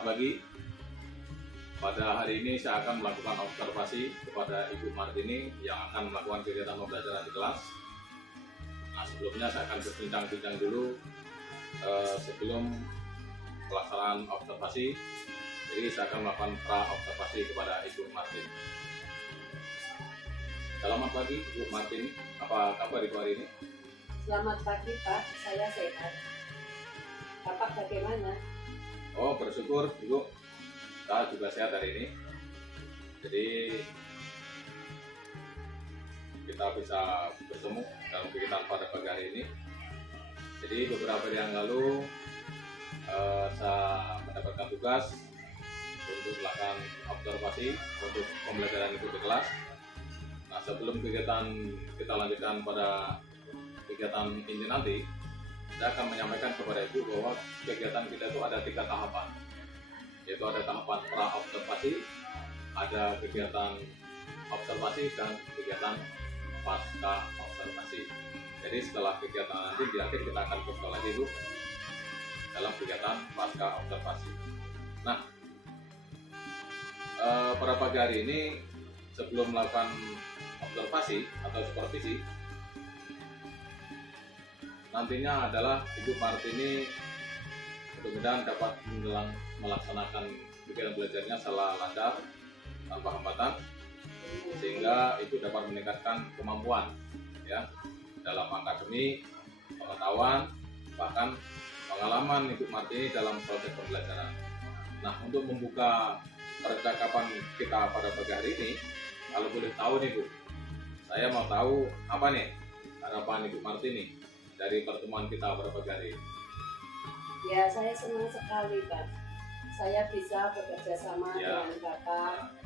Selamat pagi. Pada hari ini saya akan melakukan observasi kepada Ibu Martini yang akan melakukan kegiatan pembelajaran di kelas. Nah, sebelumnya saya akan berbincang-bincang dulu sebelum pelaksanaan observasi. Jadi saya akan melakukan pra-observasi kepada Ibu Martini. Selamat pagi Ibu Martini, apa kabar Ibu hari ini? Selamat pagi Pak, saya sehat. Bapak bagaimana? Oh, bersyukur Ibu, saya juga sehat hari ini. Jadi kita bisa bertemu dalam kegiatan pada pagi hari ini. Jadi beberapa hari yang lalu saya mendapatkan tugas untuk melakukan observasi untuk pembelajaran itu di kelas. Nah, sebelum kegiatan kita lanjutkan pada kegiatan ini nanti, saya akan menyampaikan kepada Ibu bahwa kegiatan kita itu ada 3 tahapan, yaitu ada tahapan pra-observasi, ada kegiatan observasi, dan kegiatan pasca observasi. Jadi setelah kegiatan nanti di akhir kita akan fokus lagi Bu dalam kegiatan pasca observasi. Nah, pada pagi hari ini sebelum melakukan observasi atau supervisi, nantinya adalah Ibu Martini mudah-mudahan dapat melaksanakan kegiatan belajarnya secara lancar tanpa hambatan, sehingga itu dapat meningkatkan kemampuan ya dalam akademik, pengetahuan, bahkan pengalaman Ibu Martini dalam proses pembelajaran. Nah, untuk membuka percakapan kita pada pagi hari ini, kalau boleh tahu nih Bu, saya mau tahu apa nih harapan Ibu Martini dari pertemuan kita pada pagi hari ini. Ya, saya senang sekali Pak. Saya bisa bekerja sama dengan Bapak.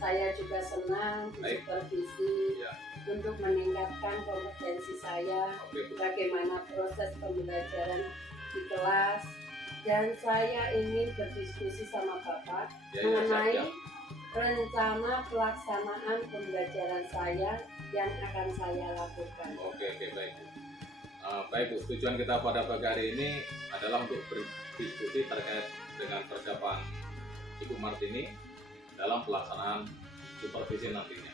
Saya juga senang supervisi untuk meningkatkan kompetensi saya, bagaimana proses pembelajaran di kelas, dan saya ingin berdiskusi sama Bapak mengenai rencana pelaksanaan pembelajaran saya yang akan saya lakukan. Oke, baik. Baik Bu, tujuan kita pada pagi hari ini adalah untuk berdiskusi terkait dengan persiapan Ibu Martini dalam pelaksanaan supervisi nantinya.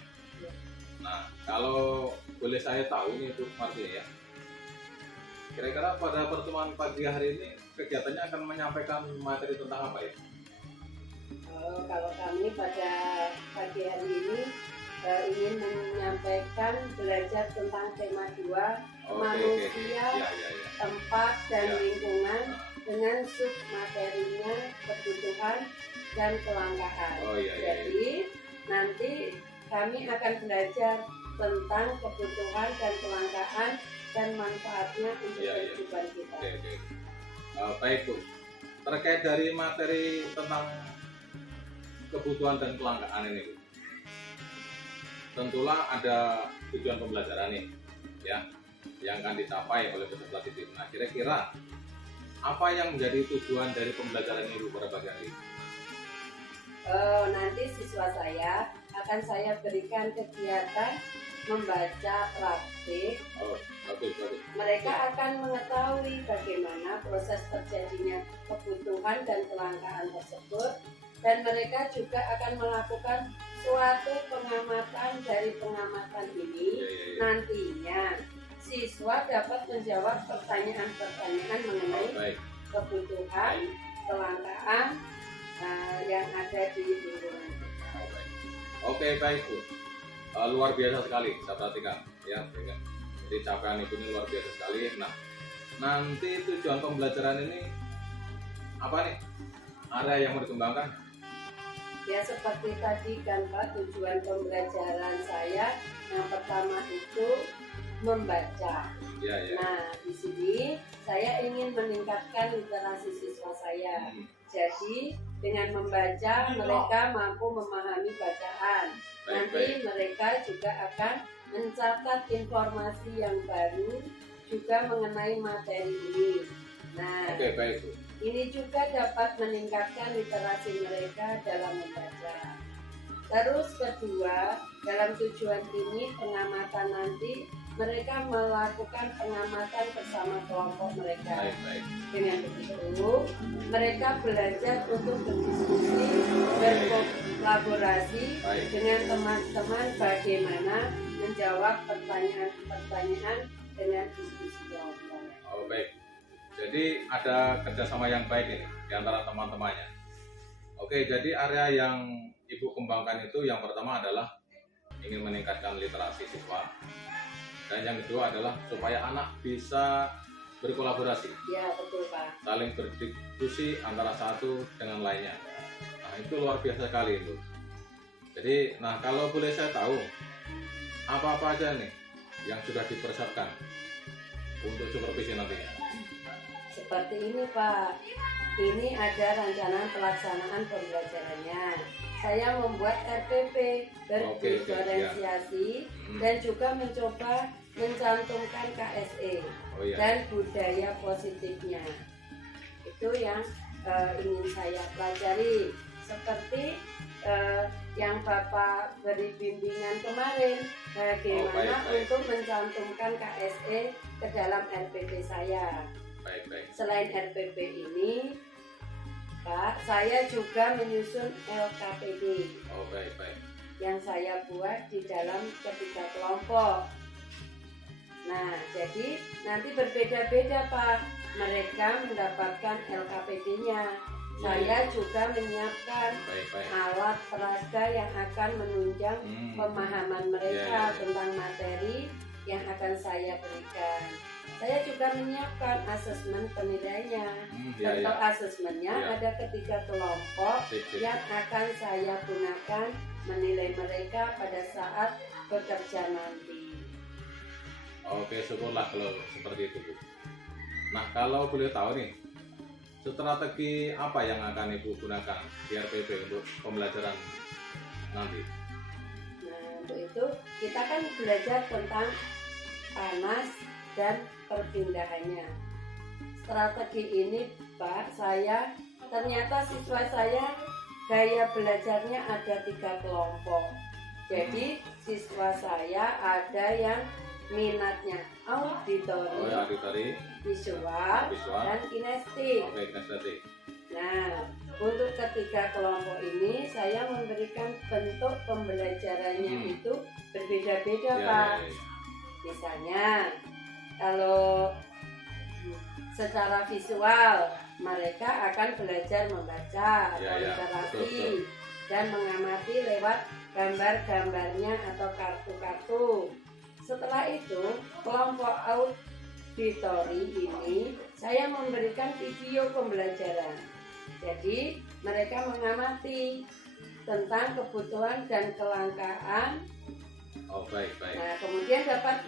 Nah, kalau boleh saya tahu nih Bu Martini ya, kira-kira pada pertemuan pagi hari ini kegiatannya akan menyampaikan materi tentang apa ya? Kalau kami pada pagi hari ini ingin menyampaikan belajar tentang tema 2, manusia, tempat dan lingkungan, dengan sub materinya kebutuhan dan kelangkaan. Jadi nanti kami akan belajar tentang kebutuhan dan kelangkaan dan manfaatnya untuk kehidupan kita. Baik Bu, terkait dari materi tentang kebutuhan dan kelangkaan ini Bu, tentulah ada tujuan pembelajaran nih ya yang akan dicapai oleh peserta didik. Nah, kira-kira apa yang menjadi tujuan dari pembelajaran ini Bu pada pagi hari ini? Nanti siswa saya akan saya berikan kegiatan membaca praktik. Bagus. Mereka akan mengetahui bagaimana proses terjadinya kebutuhan dan kelangkaan tersebut, dan mereka juga akan melakukan suatu pengamatan. Dari pengamatan ini nantinya siswa dapat menjawab pertanyaan-pertanyaan mengenai kebutuhan, kelangkaan yang ada di lingkungan kita. Oke, baik Bu, luar biasa sekali saya perhatikan ya. Jadi capaian Ibu ini luar biasa sekali. Nah, nanti tujuan pembelajaran ini apa nih? Area yang mau dikembangkan? Ya, seperti tadi kan Pak, tujuan pembelajaran saya yang pertama itu membaca. Nah, di sini saya ingin meningkatkan literasi siswa saya. Jadi dengan membaca mereka mampu memahami bacaan. Nanti mereka juga akan mencatat informasi yang baru juga mengenai materi ini. Nah, ini juga dapat meningkatkan literasi mereka dalam membaca. Terus kedua, dalam tujuan ini pengamatan nanti mereka melakukan pengamatan bersama kelompok mereka. Baik. Dengan begitu, mereka belajar untuk berdiskusi, berkolaborasi dengan teman-teman bagaimana menjawab pertanyaan-pertanyaan dengan diskusi kelompok. Oh baik. Jadi ada kerjasama yang baik ini di antara teman-temannya. Oke, jadi area yang Ibu kembangkan itu yang pertama adalah ingin meningkatkan literasi siswa. Dan yang kedua adalah supaya anak bisa berkolaborasi. Ya, betul Pak. Saling berdiskusi antara satu dengan lainnya. Nah, itu luar biasa sekali itu. Jadi, nah kalau boleh saya tahu, apa-apa aja nih yang sudah dipersiapkan untuk supervisi nantinya? Seperti ini Pak. Ini ada rancangan pelaksanaan pembelajarannya. Saya membuat RPP berdiferensiasi dan juga mencoba mencantumkan KSE dan budaya positifnya. Itu yang ingin saya pelajari. Seperti yang Bapak beri bimbingan kemarin, bagaimana untuk mencantumkan KSE ke dalam RPP saya. Baik. Selain RPP ini, Pak, saya juga menyusun LKPD. Oh, baik. Yang saya buat di dalam ketiga kelompok. Nah, jadi nanti berbeda-beda Pak. Mereka mendapatkan LKPD-nya. Saya juga menyiapkan alat peraga yang akan menunjang pemahaman mereka tentang materi yang akan saya berikan. Saya juga menyiapkan asesmen penilaiannya. Contoh asesmennya ada ketiga kelompok yang akan saya gunakan menilai mereka pada saat bekerja nanti. Oke, syukurlah kalau seperti itu Bu. Nah, kalau boleh tahu nih, strategi apa yang akan Ibu gunakan di RPP untuk pembelajaran nanti? Nah, untuk itu kita kan belajar tentang panas dan perpindahannya. Strategi ini Pak, ternyata siswa saya gaya belajarnya ada 3 kelompok. Jadi siswa saya ada yang minatnya auditori, visual, dan kinestetik. Nah, untuk ketiga kelompok ini saya memberikan bentuk pembelajarannya itu berbeda-beda Pak. Misalnya kalau secara visual mereka akan belajar membaca atau literasi dan mengamati lewat gambar-gambarnya atau kartu-kartu. Setelah itu kelompok auditori ini saya memberikan video pembelajaran. Jadi mereka mengamati tentang kebutuhan dan kelangkaan. Baik. Nah, kemudian dapat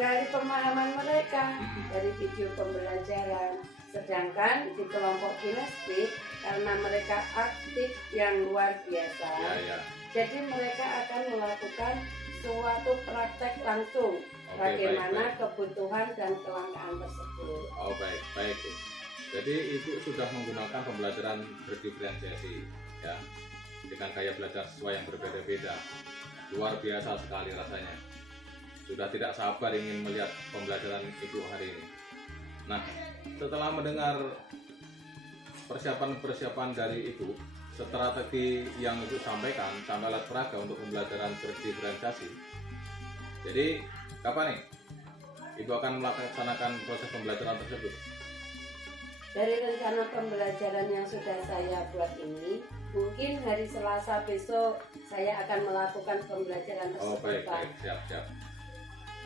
dari pemahaman mereka dari video pembelajaran. Sedangkan di kelompok kinestetik, karena mereka aktif yang luar biasa, jadi mereka akan melakukan suatu praktek langsung bagaimana kebutuhan dan kelangkaan tersebut. Baik. Jadi Ibu sudah menggunakan pembelajaran berdiferensiasi ya, dengan gaya belajar siswa yang berbeda-beda. Luar biasa sekali rasanya. Sudah tidak sabar ingin melihat pembelajaran Ibu hari ini. Nah, setelah mendengar persiapan dari Ibu, strategi yang Ibu sampaikan sampai alat peraga untuk pembelajaran berdiferensiasi. Jadi, kapan nih Ibu akan melaksanakan proses pembelajaran tersebut? Dari rencana pembelajaran yang sudah saya buat ini, mungkin hari Selasa besok saya akan melakukan pembelajaran tersebut. Baik, siap.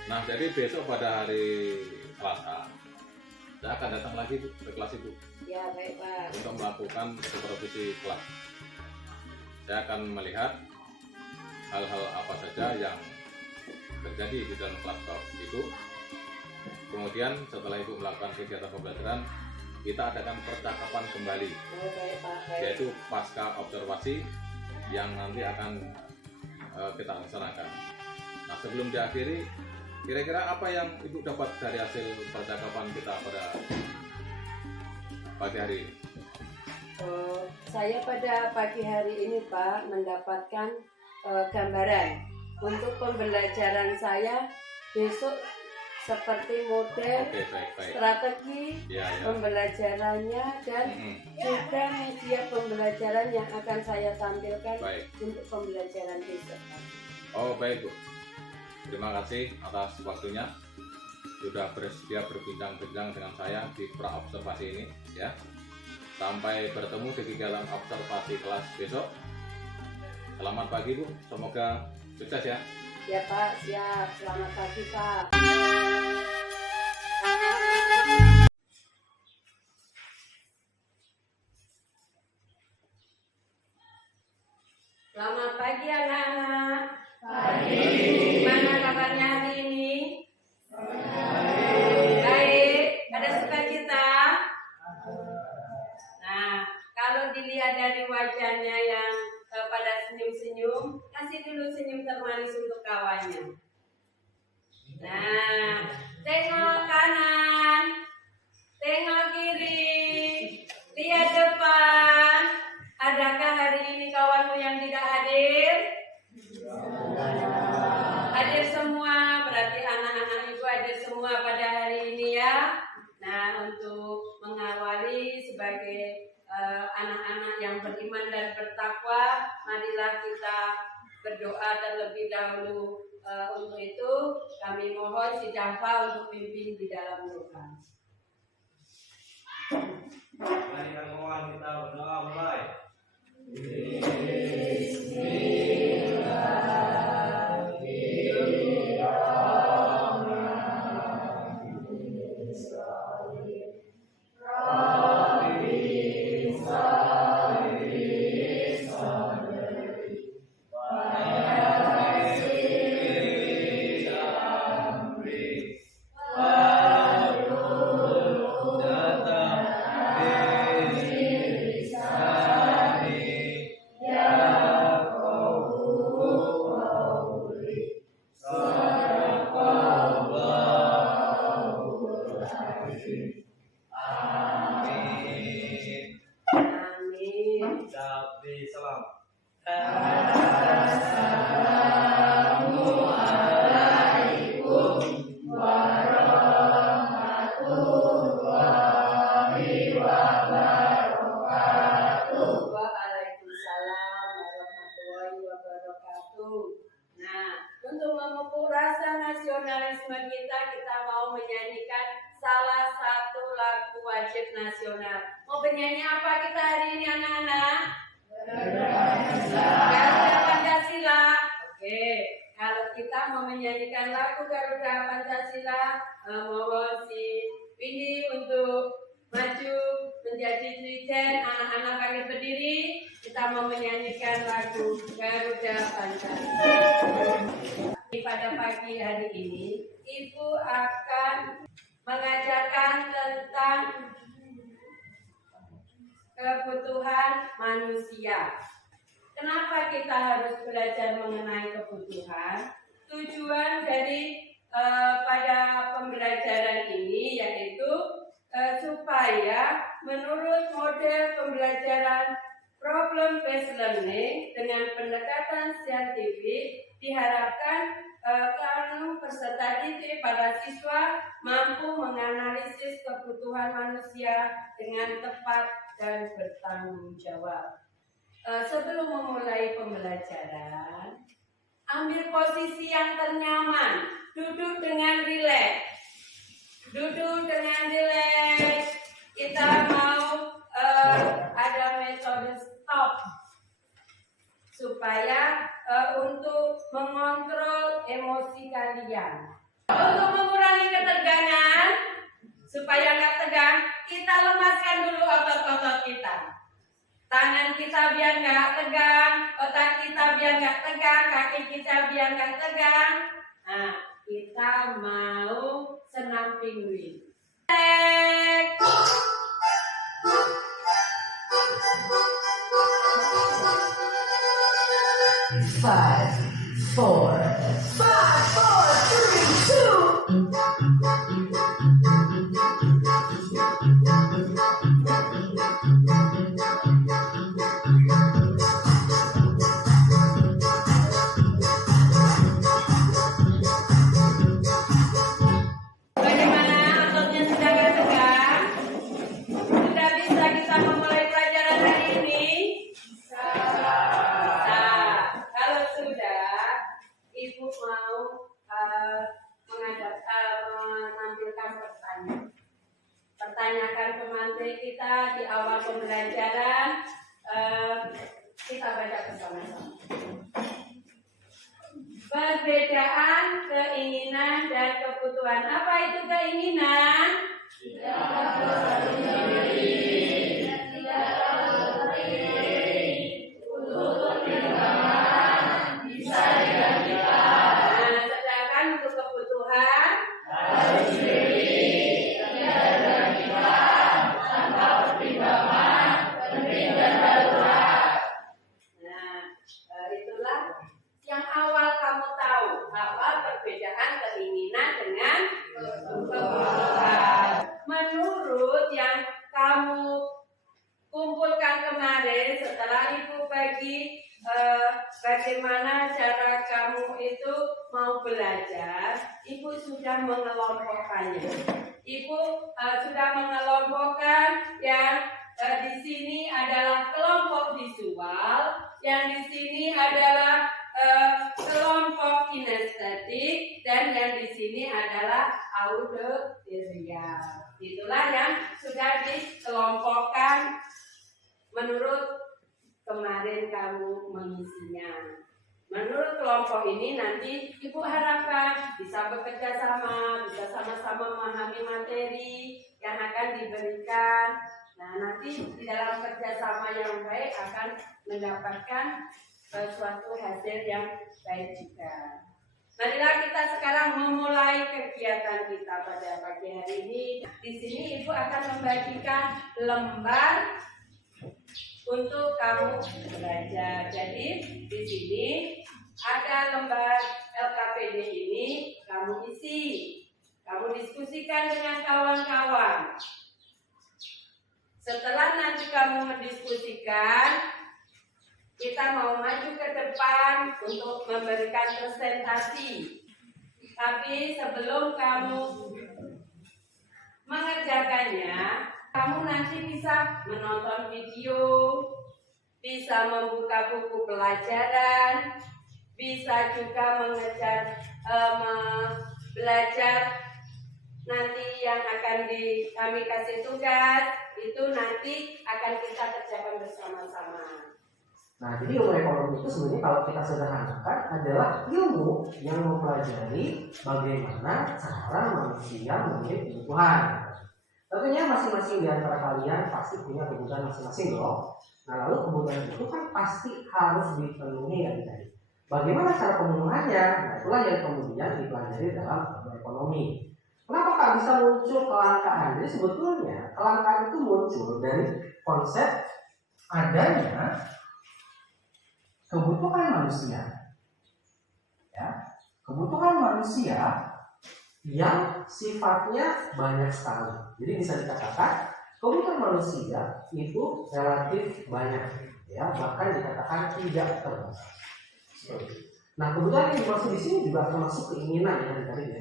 Nah, jadi besok pada hari Selasa saya akan datang lagi Bu, ke kelas Ibu. Ya, baik Pak. Untuk melakukan supervisi kelas. Saya akan melihat hal-hal apa saja yang terjadi di dalam kelas Ibu. Kemudian setelah Ibu melakukan kegiatan pembelajaran, kita adakan percakapan kembali, yaitu pasca observasi yang nanti akan kita laksanakan. Nah, sebelum diakhiri, kira-kira apa yang Ibu dapat dari hasil percakapan kita pada pagi hari ini? Saya pada pagi hari ini Pak mendapatkan gambaran untuk pembelajaran saya besok seperti model, baik. strategi pembelajarannya dan juga media pembelajaran yang akan saya tampilkan untuk pembelajaran besok. Oh baik Bu, terima kasih atas waktunya sudah bersedia berbincang-bincang dengan saya di pra observasi ini ya. Sampai bertemu di dalam observasi kelas besok. Selamat pagi Bu, semoga sukses ya. Ya Pak, siap. Selamat pagi Pak. Selamat pagi anak-anak. Pagi. Gimana kabarnya hari ini? Baik. Ada sukacita? Nah, kalau dilihat dari wajahnya yang pada senyum-senyum, kasih dulu senyum termanis untuk kawannya. Nah, tengok kanan, tengok kiri, lihat depan. Adakah hari ini kawanmu yang tidak hadir? Hadir semua, berarti anak-anak ibu hadir semua pada hari ini ya. Nah, untuk mengawali sebagai anak-anak yang beriman dan bertakwa, marilah kita berdoa terlebih dahulu. Untuk itu kami mohon si Java untuk pimpin di dalam doa. Mari kita berdoa mulai. Nasional. Mau penyanyi apa kita hari ini anak-anak? Garuda Pancasila. Oke, kalau kita mau menyanyikan lagu Garuda Pancasila, mohon si Windy untuk maju menjadi dirjen. Anak-anak kami berdiri, kita mau menyanyikan lagu Garuda Pancasila. Pada pagi hari ini, Ibu akan mengajarkan tentang kebutuhan manusia. Kenapa kita harus belajar mengenai kebutuhan? Tujuan dari pada pembelajaran ini yaitu supaya menurut model pembelajaran problem based learning dengan pendekatan saintifik diharapkan kamu peserta didik pada siswa mampu menganalisis kebutuhan manusia dengan tepat dan bertanggung jawab. Sebelum memulai pembelajaran, ambil posisi yang ternyaman, duduk dengan rileks. Duduk dengan rileks. Kita mau ada metode stop supaya untuk mengontrol emosi kalian. Untuk mengurangi ketegangan, supaya nggak tegang, kita lemaskan dulu otot-otot kita. Tangan kita biar nggak tegang, otak kita biar nggak tegang, kaki kita biar nggak tegang. Nah, kita mau senam pinguin. 5, 4, 3, 2. adik kita di awal pembelajaran. Kita baca bersama-sama. Perbedaan keinginan dan kebutuhan. Apa itu keinginan? Sedangkan untuk kebutuhan itulah yang awal kamu tahu apa perbedaan keinginan dengan kebutuhan. Menurut yang kamu kumpulkan kemarin setelah Ibu bagi bagaimana cara kamu itu mau belajar, Ibu sudah mengelompokkannya. Ibu sudah mengelompokkan yang di sini adalah kelompok visual, yang di sini adalah kelompok kinestetik, dan yang di sini adalah auditoria. Itulah yang sudah dikelompokkan menurut kemarin kamu mengisinya. Menurut kelompok ini nanti Ibu harapkan bisa bekerja sama, bisa sama-sama memahami materi yang akan diberikan. Nah, nanti di dalam kerjasama yang baik akan mendapatkan suatu hasil yang baik juga. Marilah kita sekarang memulai kegiatan kita pada pagi hari ini. Di sini Ibu akan membagikan lembar untuk kamu belajar. Jadi di sini ada lembar LKPD ini, kamu isi, kamu diskusikan dengan kawan-kawan. Setelah nanti kamu mendiskusikan, kita mau maju ke depan untuk memberikan presentasi. Tapi sebelum kamu mengerjakannya, kamu nanti bisa menonton video, bisa membuka buku pelajaran, bisa juga belajar nanti yang akan kami kasih tugas, itu nanti akan kita kerjakan bersama-sama. Nah, jadi ilmu ekonomi itu sebenarnya kalau kita sederhanakan adalah ilmu yang mempelajari bagaimana cara manusia memenuhi kebutuhan. Tentunya masing-masing di antara kalian pasti punya kebutuhan masing-masing loh. Nah, lalu kebutuhan itu kan pasti harus dipenuhi ya tadi. Bagaimana cara pemenuhannya? Nah, itulah yang kemudian dipelajari dalam ilmu ekonomi. Kenapa Kak bisa muncul kelangkaan? Jadi sebetulnya kelangkaan itu muncul dari konsep adanya kebutuhan manusia, ya, kebutuhan manusia yang sifatnya banyak sekali. Jadi bisa dikatakan kebutuhan manusia itu relatif banyak, ya, bahkan dikatakan tidak terbatas. Nah, kebutuhan yang dimaksud di sini juga termasuk keinginan yang tadi ya.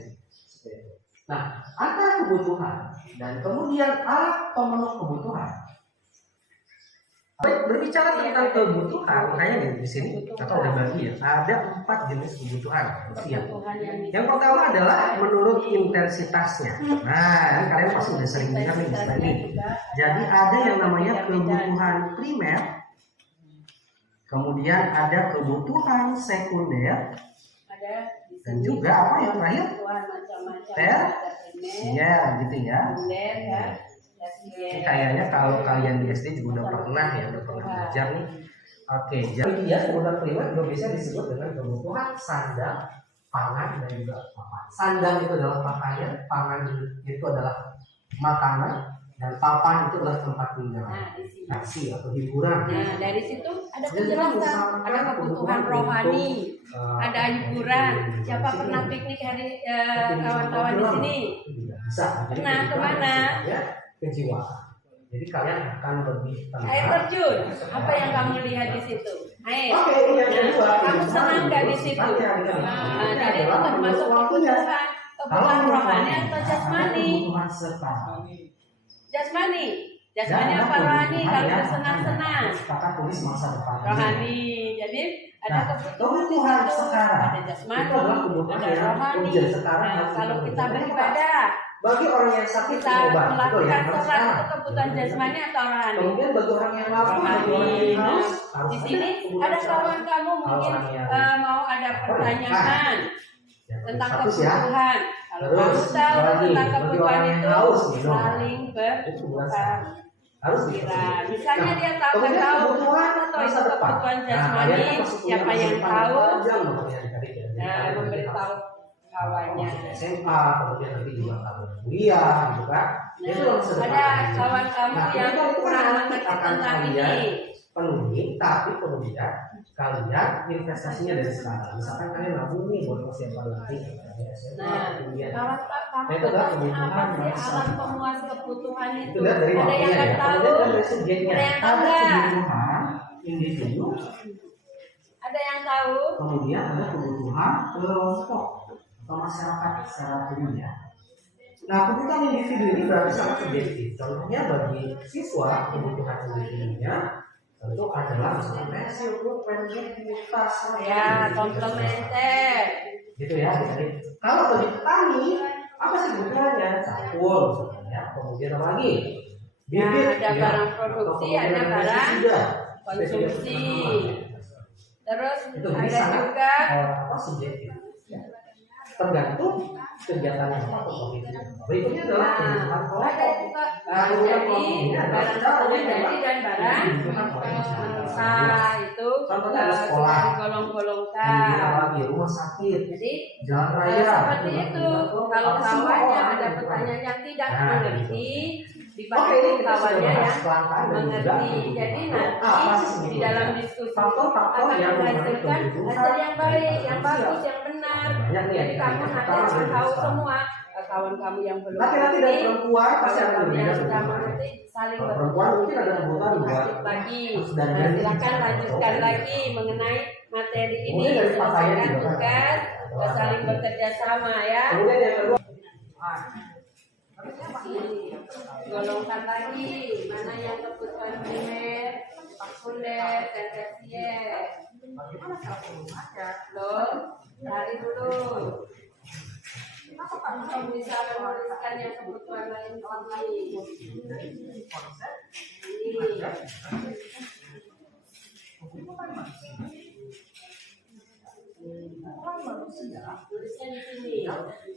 Nah, antara kebutuhan dan kemudian alat pemenuh kebutuhan. Baik, berbicara tentang kebutuhan, makanya di sini atau udah bagi ya, ada 4 jenis kebutuhan manusia. Yang pertama adalah menurut intensitasnya. Nah, ini kalian pasti udah sering dengar nih istilah ini. Jadi ada yang namanya kebutuhan primer, kemudian ada kebutuhan sekunder, dan juga apa yang terakhir? Tersier, gitu ya. Ini kayaknya kalau kalian di SD juga udah pernah belajar nih. Oke, jadi ya kebutuhan primer juga bisa disebut dengan kebutuhan sandang, pangan, dan juga papan. Sandang itu adalah pakaian, pangan itu adalah makanan, dan papan itu adalah tempat tinggal, nasi atau hiburan. Nah, dari situ ada penjelasan, ada kebutuhan rohani, ada hiburan. Siapa pernah piknik hari kawan-kawan di sini? Bisa. Pernah kemana? Kejiwaan. Jadi kalian akan lebih tenang. Air terjun. Apa yang kamu lihat di situ? Air. Oke, yang kedua. Kamu senang nggak di situ? Jadi itu termasuk kebutuhan rohani atau jasmani? Jasmani. Jasmani apa rohani? Kalau bersenang-senang. Kata tulis masa depan. Rohani. Jadi ada kebutuhan sekarang. Ada jasmani, itu adalah kebutuhan ada yang rohani. sekarang. Nah, kalau kita beribadah, Bagi orang yang sakit Kita obat, betul ya. melakukan sholat itu kebutuhan jasmani atau rohani? Kemudian bagi orang yang lapar, bagi orang yang haus, harus Di sini kebutuhan ada sholat. kawan kamu mungkin Orang yang mau ada pertanyaan Yang tentang status ya. kebutuhan. Kalau kamu Terus, tahu lagi, tentang bagi kebutuhan orang yang itu haus nih, dong. saling Itu bukan bertukar harus pikiran. Misalnya Nah, dia tahu kemudian tahu kebutuhan atau masa itu depan. kebutuhan Nah, jasmani, kalian kan masih punya siapa yang masa depan tahu panjang loh kalian adik-adik ya. Jadi nah, kalian memberitahu kawannya. SMA, kemudian nanti juga kamu kuliah gitu kan. Itu Nah, masa depan. ada kawan kamu Nah, yang itu kan kurang nanti mengerti akan tentang kalian ini. penuhi, tapi kemudian kalian investasinya dari sekarang. Misalkan kalian nabung nih buat persiapan nanti SMA, Nah, kuliah. kawan kamu Itu adalah bertanya apa kebutuhan sih masa alam depan. pemuas kebutuhan itu? Itu lihat dari Ada yang waktunya nggak ya. tahu? Kemudian dari subjeknya. Ada yang tahu Ada nggak? kebutuhan individu, Ada yang tahu? kemudian ada kebutuhan kelompok atau masyarakat secara umum ya. Nah, kebutuhan individu ini berarti sangat subjektif. Contohnya bagi siswa kebutuhan individunya tentu adalah misalnya pensil, pulpen, buku, tas, Ya, komplementer. gitu ya. Jadi kalau bagi petani apa sih kebutuhannya? Cakul, ya. Kemudian apa lagi? Ya, Bibit, ada ya. barang Atau produksi, kemudian ada barang pestisida. konsumsi. Terus Itu ada sangat juga subjektif. Tergantung kegiatannya apa atau objektifnya. Berikutnya adalah kebutuhan ada kelompok. juga Nah, kebutuhan kelompok jadi ini adalah barang secara umum jadi dan barang kebutuhan kelompok masyarakat. usaha itu Contohnya ada sudah sekolah. Kemudian digolong-golongkan. lagi rumah sakit, Jadi jalan raya. seperti itu. Kalau Apa sih kawannya orang ada gitu? pertanyaan yang tidak Nah, mengerti, Oke, dibantu kita sudah kawannya bahas yang kelangkaan dan juga mengerti. Jadi apa sih nanti di dalam diskusi faktor-faktor akan yang menghasilkan hasil yang baik, yang bagus, yang benar. banyak nih. Jadi kamu nanti akan tahu semua. Kawan kamu yang belum Laki-laki dan perempuan pasti kawan akan kamu yang berbeda. sudah mengerti saling Kalau perempuan mungkin ada kebutuhan buat lanjut lagi. dan Nah, silakan lanjutkan lagi mengenai materi ini. Kemudian dari pakaian Selesaikan juga kan. tugas, saling bekerja sama ya. Kemudian yang kedua, Golongkan lagi mana yang kebutuhan primer, sekunder, dan tersier. Loh, cari dulu. Kamu bisa menuliskan yang kebutuhan lain lagi. Ini. Tuliskan di sini. Di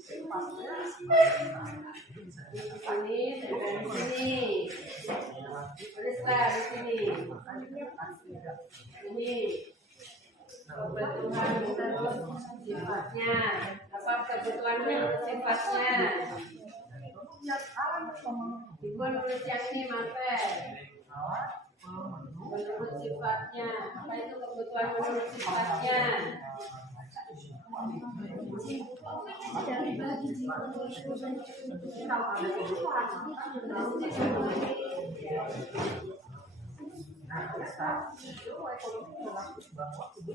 sini, dan di sini. Tulislah di sini. Ini. Kebutuhan menurut sifatnya. Apa kebutuhan menurut sifatnya? Ibu nulis yang ini, Marvel. Menurut sifatnya. Apa itu kebutuhan menurut sifatnya?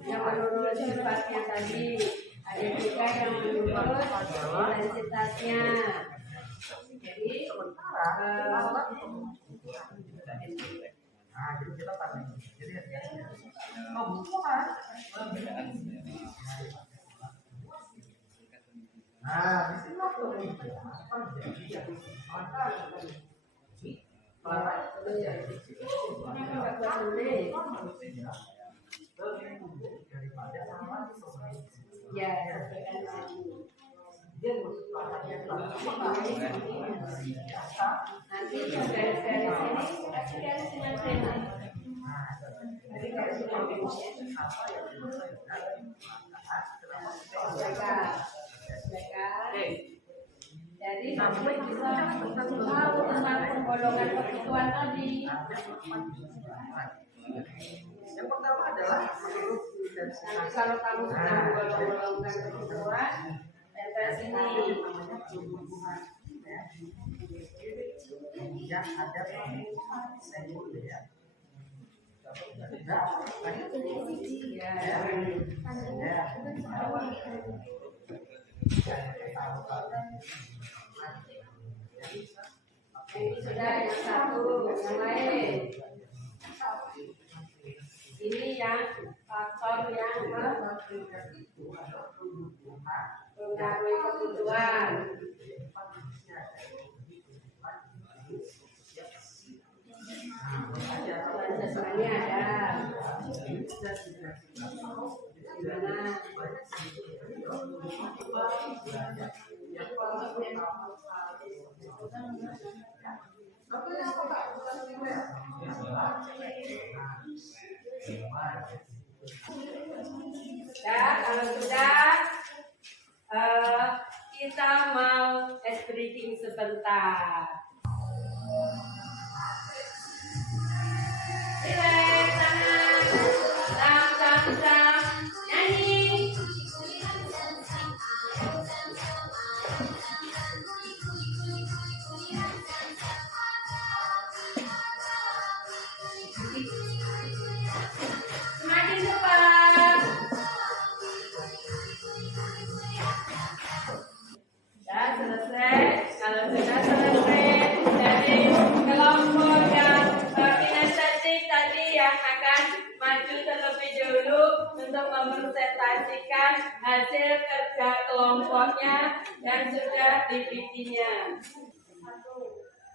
Yang menurut sifatnya tadi, ada juga yang menurut intensitasnya. Jadi ya, nanti garis-garis ini kasih garis dengan pena. Jadi garis dengan pena. Jadi kamu bisa tahu tentang penggolongan kebutuhan tadi. yang pertama adalah Nanti kalau kamu sudah menggolong-golongkan kebutuhan, tempel sini. yang ada sekunder. Ini sudah yang satu, yang lain. Ini yang faktor yang mempengaruhi kebutuhan. Ini ada. Gimana? Ya, kalau sudah kita mau ice breathing sebentar. Relax, tenang, nyanyi. Semakin cepat. Sudah selesai. Kalau sudah selesai dari kelompok yang kinestetik tadi yang akan maju terlebih dulu untuk mempresentasikan hasil kerja kelompoknya yang sudah dibikinnya.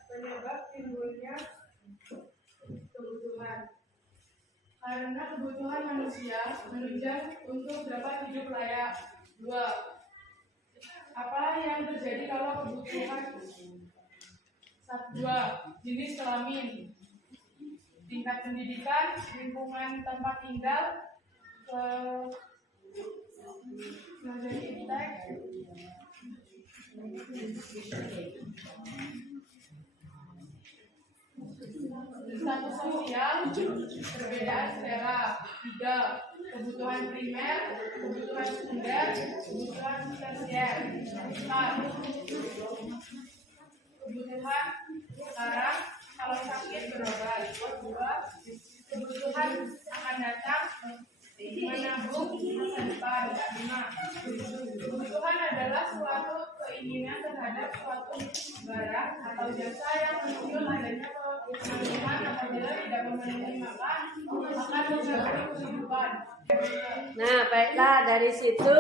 Penyebab timbulnya kebutuhan. Karena kebutuhan manusia menunjang untuk dapat hidup layak. 2. Apa yang terjadi kalau kebutuhan? 2. Jenis kelamin, tingkat pendidikan, lingkungan tempat tinggal, status sosial, perbedaan selera. 3. Kebutuhan primer, kebutuhan sekunder, kebutuhan tersier. 4. Kebutuhan sekarang, kalau sakit berobat. 2. Kebutuhan akan datang, menabung masa depan. 5. Kebutuhan adalah suatu keinginan terhadap suatu barang atau jasa yang muncul adanya kebutuhan apabila tidak memenuhi makan akan mengganggu kehidupan. Nah, baiklah, dari situ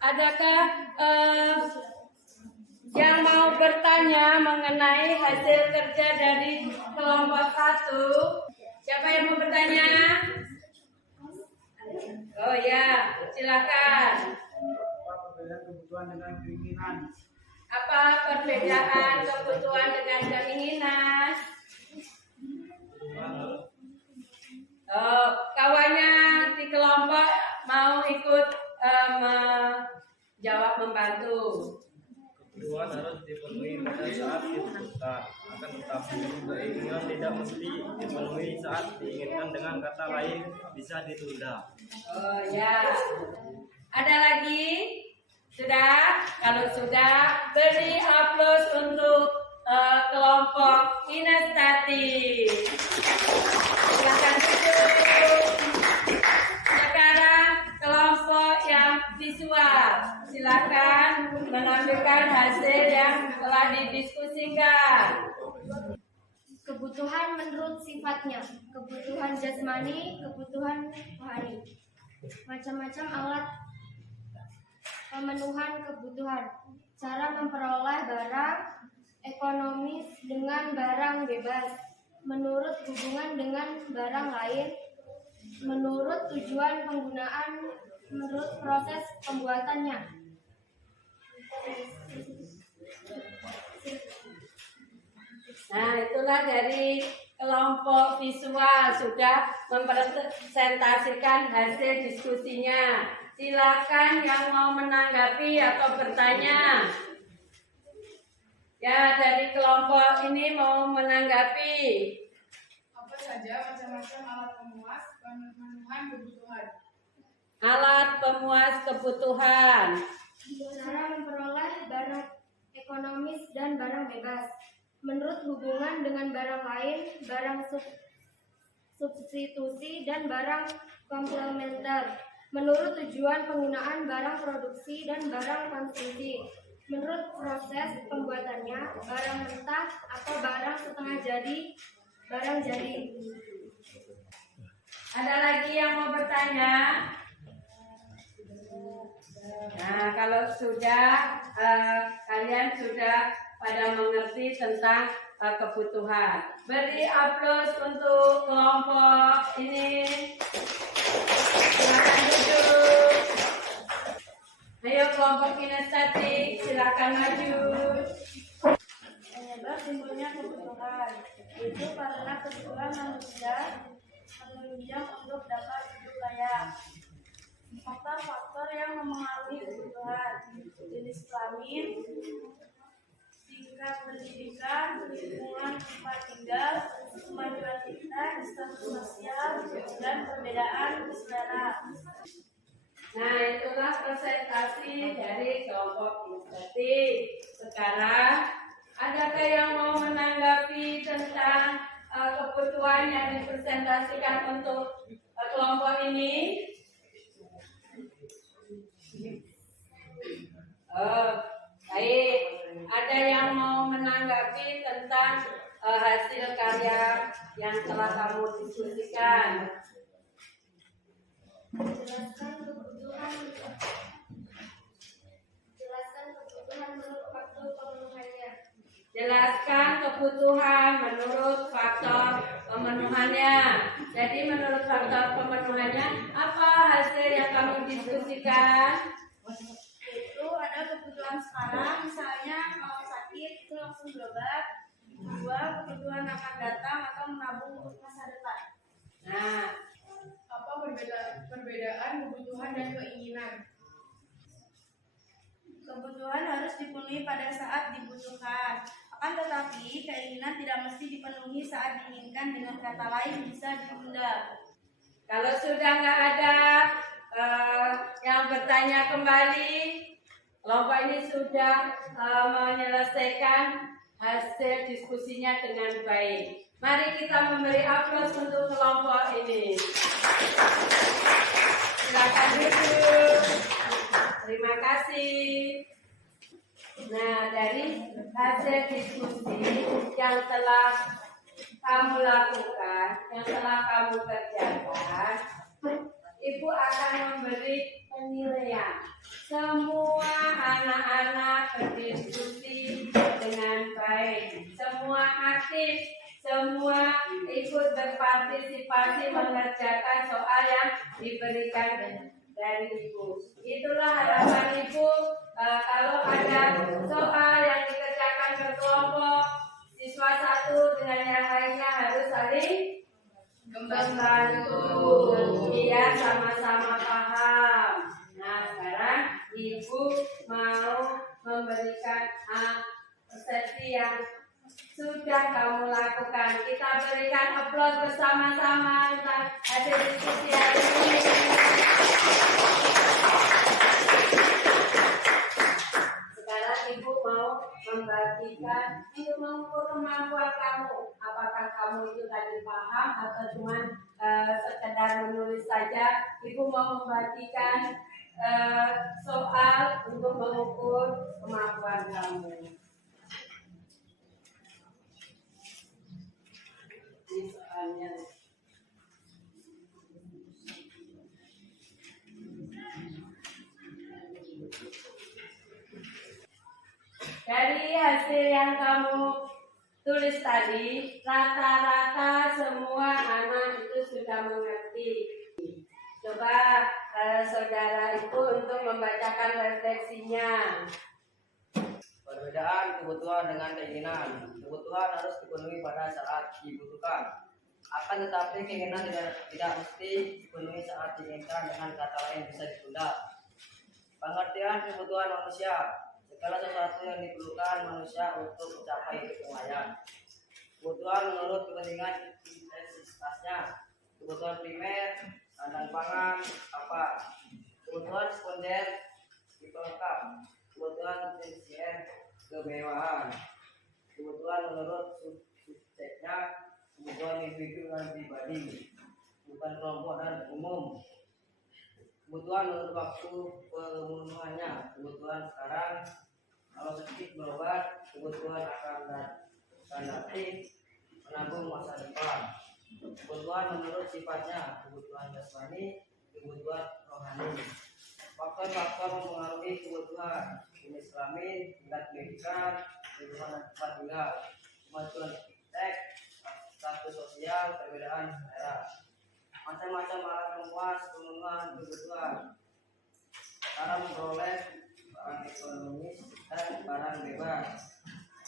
adakah yang mau bertanya mengenai hasil kerja dari kelompok 1? Siapa yang mau bertanya? Oh ya, silakan. Kebutuhan dengan keinginan. Apa perbedaan kebutuhan dengan keinginan? Kawannya di kelompok mau ikut menjawab, membantu. Kebutuhan harus dipenuhi pada saat dibutuhkan. Akan tetapi keinginan tidak mesti dipenuhi saat diinginkan. Dengan kata lain, bisa ditunda. Oh ya. Ada lagi? Sudah? Kalau sudah, beri aplaus untuk kelompok kinestetik. Silakan duduk. Sekarang kelompok yang visual. Silakan menampilkan hasil yang telah didiskusikan. Kebutuhan menurut sifatnya, kebutuhan jasmani, kebutuhan rohani. Macam-macam alat pemenuhan kebutuhan. Cara memperoleh barang ekonomis dengan barang bebas. Menurut hubungan dengan barang lain. Menurut tujuan penggunaan. Menurut proses pembuatannya. Nah, itulah dari kelompok visual sudah mempresentasikan hasil diskusinya. Silakan yang mau menanggapi atau bertanya. Ya, dari kelompok ini mau menanggapi. Apa saja macam-macam alat pemuas pemenuhan kebutuhan? Alat pemuas kebutuhan. Cara memperoleh barang ekonomis dan barang bebas. Menurut hubungan dengan barang lain, barang substitusi, dan barang komplementer. Menurut tujuan penggunaan barang produksi dan barang konsumsi. Menurut proses pembuatannya, barang mentah atau barang setengah jadi, barang jadi. Ada lagi yang mau bertanya? Nah, kalau sudah kalian sudah pada mengerti tentang kebutuhan. Beri aplaus untuk kelompok ini. Silakan duduk. Ayo kelompok kinestetik, silakan maju. Penyebab timbulnya kebutuhan itu karena kebutuhan manusia menunjang untuk dapat hidup layak. Faktor-faktor yang mempengaruhi kebutuhan: jenis kelamin, tingkat pendidikan, lingkungan tempat tinggal, kemajuan tingkat, status sosial, dan perbedaan selera. Nah, itulah presentasi dari kelompok kinestetik. Sekarang, adakah yang mau menanggapi tentang kebutuhan yang dipresentasikan untuk kelompok ini? Baik. Ada yang mau menanggapi tentang hasil karya yang telah kamu diskusikan? Jelaskan kebutuhan menurut faktor pemenuhannya. Jelaskan kebutuhan menurut faktor pemenuhannya. Jadi menurut faktor pemenuhannya, apa hasil yang kamu diskusikan? Itu ada kebutuhan sekarang, misalnya kalau sakit itu langsung berobat. Kedua, kebutuhan akan datang atau menabung untuk masa depan. Nah, Apa perbedaan kebutuhan dan keinginan? Kebutuhan harus dipenuhi pada saat dibutuhkan. Akan tetapi, keinginan tidak mesti dipenuhi saat diinginkan, dengan kata lain bisa ditunda. kalau sudah nggak ada yang bertanya kembali, kelompok ini sudah menyelesaikan hasil diskusinya dengan baik. Mari kita memberi aplaus untuk kelompok ini. Silakan duduk. Terima kasih. Nah, dari hasil diskusi yang telah kamu lakukan, yang telah kamu kerjakan, Ibu akan memberi penilaian. Semua anak-anak berdiskusi dengan baik, semua aktif, semua ikut berpartisipasi mengerjakan soal yang diberikan dari Ibu. Itulah harapan Ibu. Kalau ada soal yang dikerjakan berkelompok, siswa satu dengan yang lainnya harus saling membantu, biar sama-sama paham. Nah, sekarang Ibu mau memberikan persepsi yang sudah kamu lakukan. Kita berikan aplaus bersama-sama tentang hasil diskusi hari ini. Sekarang Ibu mau membagikan untuk mengukur kemampuan kamu. Apakah kamu itu tadi paham atau cuma sekedar menulis saja? Ibu mau membagikan soal untuk mengukur kemampuan kamu. Ini soalnya. Dari hasil yang kamu tulis tadi, rata-rata semua anak itu sudah mengerti. Coba saudara itu untuk membacakan refleksinya. Perbedaan kebutuhan dengan keinginan. Kebutuhan harus dipenuhi pada saat dibutuhkan. Akan tetapi keinginan tidak mesti dipenuhi saat diinginkan, dengan kata lain bisa ditunda. Pengertian kebutuhan manusia. Segala sesuatu yang diperlukan manusia untuk mencapai hidup yang layak. Kebutuhan menurut kepentingan intensitasnya. Kebutuhan primer, sandang pangan, apa? Kebutuhan sekunder, diperlengkap. Kebutuhan tersier, kemewahan. Kebutuhan menurut subjeknya. Kebutuhan individu dan pribadi, bukan kelompok dan umum. Kebutuhan menurut waktu pemenuhannya. Kebutuhan sekarang, kalau sakit berobat. Kebutuhan akan datang, menabung masa depan. Kebutuhan menurut sifatnya. Kebutuhan jasmani, kebutuhan rohani. Faktor-faktor mempengaruhi kebutuhan: jenis kelamin, tingkat pendidikan, lingkungan dan tempat tinggal, kemajuan iptek, status sosial, perbedaan daerah, macam-macam alat memuas pemenuhan kebutuhan, cara memperoleh barang ekonomis dan barang bebas,